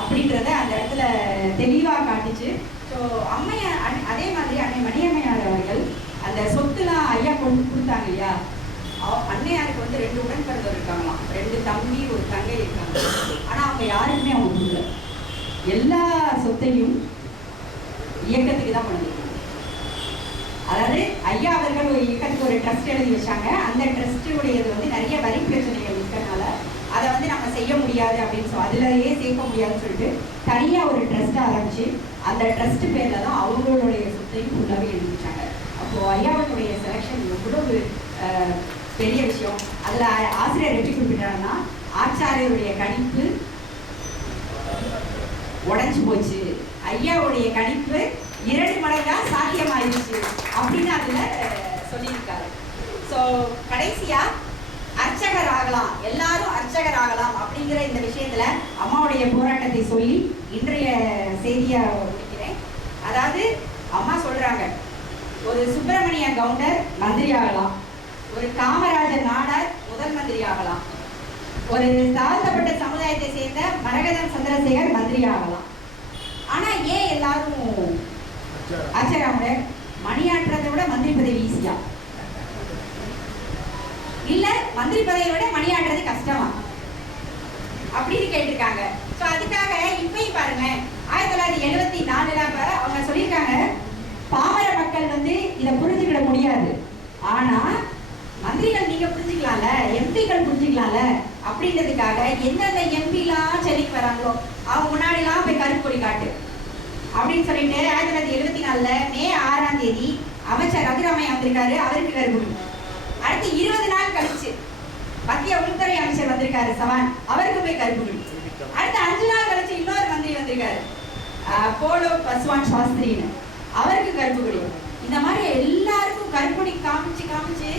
அப்படின்றத அந்த இடத்துல தெளிவாக காட்டுச்சு. ஸோ அதே மாதிரி அன்னை மணியம்மையார் அவர்கள் அந்த சொத்துலாம் ஐயா கொண்டு கொடுத்தாங்க இல்லையா, அன்னையாருக்கு வந்து 2 உடன்பிறந்தவர் இருக்காங்களாம், 2 தம்பி 1 தங்கை இருக்காங்க. ஆனால் அவங்க யாருக்குமே அவங்க கொடுக்கல, எல்லா சொத்தையும் இயக்கத்துக்கு தான் பண்ணிருக்காங்க. அதாவது ஐயா அவர்கள் ஒரு இயக்கத்துக்கு ஒரு ட்ரஸ்ட் எழுதி வச்சாங்க. அந்த ட்ரஸ்ட்டுடையது வந்து நிறைய வரி பிரச்சனைகள் இருக்கிறதுனால அதை வந்து நம்ம செய்ய முடியாது அப்படின்னு அதுலயே சேர்க்க முடியாதுன்னு சொல்லிட்டு தனியாக ஒரு ட்ரஸ்ட் ஆரம்பிச்சு அந்த ட்ரஸ்ட் பேரில் தான் அவங்களுடைய சொத்தையும் ஃபுல்லாகவே எழுதிச்சாங்க. அப்போது ஐயாவுடைய செலெக்ஷன் எவ்வளவு பெரிய விஷயம். அதில் ஆசிரியர் எப்படி குறிப்பிட்டாங்கன்னா, ஆச்சாரியருடைய கணிப்பு உடைஞ்சு போச்சு, ஐயாவுடைய கணிப்பு 2 மடங்கா சாத்தியமாயிருச்சு அப்படின்னு அதில் சொல்லியிருக்காரு. ஸோ கடைசியாக அர்ச்சகர் ஆகலாம், எல்லாரும் அர்ச்சகர் ஆகலாம் அப்படிங்கிற இந்த விஷயத்துல அம்மாவுடைய போராட்டத்தை சொல்லி இன்றைய செய்தியை முடிக்கிறேன். அதாவது அம்மா சொல்றாங்க, ஒரு சுப்பிரமணிய கவுண்டர் மந்திரி ஆகலாம், ஒரு காமராஜர் நாடார் முதல் மந்திரி ஆகலாம், ஒரு தாழ்த்தப்பட்ட சமுதாயத்தை சேர்ந்த மரகதம் சந்திரசேகர் மந்திரி ஆகலாம். ஆனா ஏன் எல்லாரும் அர்ச்சகராக, மணியாற்றதை விட மந்திரி பதவி ஈஸியா இல்ல, மந்திரி பதவியை விட மணியாற்றுறது கஷ்டமா அப்படின்னு கேட்டிருக்காங்க. ஸோ அதுக்காக இப்பயும் பாருங்க, 1974 அவங்க சொல்லியிருக்காங்க, பாமர மக்கள் வந்து இதை புரிஞ்சுக்கிட முடியாது, ஆனா மந்திரிகள் நீங்க புரிஞ்சுக்கலாம்ல, எம்பிக்கள் புரிஞ்சுக்கலாம்ல அப்படின்றதுக்காக எந்தெந்த எம்பிலாம் சென்னைக்கு வராங்களோ அவங்க முன்னாடிலாம் போய் கருப்பு கொடி காட்டு அப்படின்னு சொல்லிட்டு 1974 மே 6ஆம் தேதி அமைச்சர் ரகுராமையா வந்திருக்காரு, அவருக்கு கருப்பு கொடி. அடுத்து 20 நாள் கழிச்சு மத்திய உள்துறை அமைச்சர் வந்திருக்காரு சவான், அவருக்கு போய் கருப்பு கொடி. அடுத்து 5 நாள் கழிச்சு இன்னொரு மந்திரி வந்திருக்காரு, போலோ பஸ்வான் சாஸ்திரின்னு, அவருக்கு கருப்பு கொடி. இந்த மாதிரி எல்லாருக்கும் கருப்பு கொடி காமிச்சு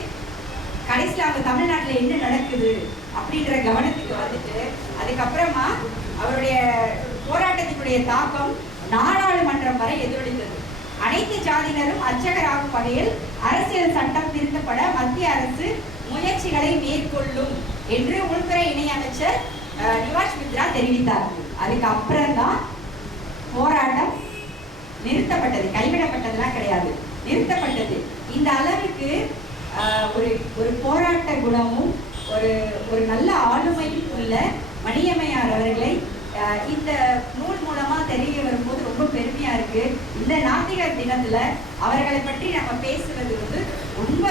கடைசியில் அவங்க தமிழ்நாட்டில் என்ன நடக்குது அப்படின்ற கவனத்துக்கு வந்துட்டு அதுக்கப்புறமா அவருடைய போராட்டத்தினுடைய தாக்கம் நாடாளுமன்றம் வரை எதிரொலித்தது. அனைத்து ஜாதியினரும் அர்ச்சகராகும் வகையில் அரசியல் சட்டம் திருத்தப்பட மத்திய அரசு முயற்சிகளை மேற்கொள்ளும் என்று உள்துறை இணையமைச்சர் நிவாஷ் மித்ரா தெரிவித்தார். அதுக்கப்புறம் தான் போராட்டம் நிறுத்தப்பட்டது, கைவிடப்பட்டதுலாம் கிடையாது, நிறுத்தப்பட்டது. இந்த அளவுக்கு ஒரு போராட்ட குணமும் ஒரு நல்ல ஆளுமையும் உள்ள மணியம்மையார் அவர்களை இந்த நூல் மூலமா தெரிய வரும்போது ரொம்ப பெருமையா இருக்கு. இந்த நாத்திகர் தினத்துல அவர்களை பற்றி நம்ம பேசுறது வந்து ரொம்ப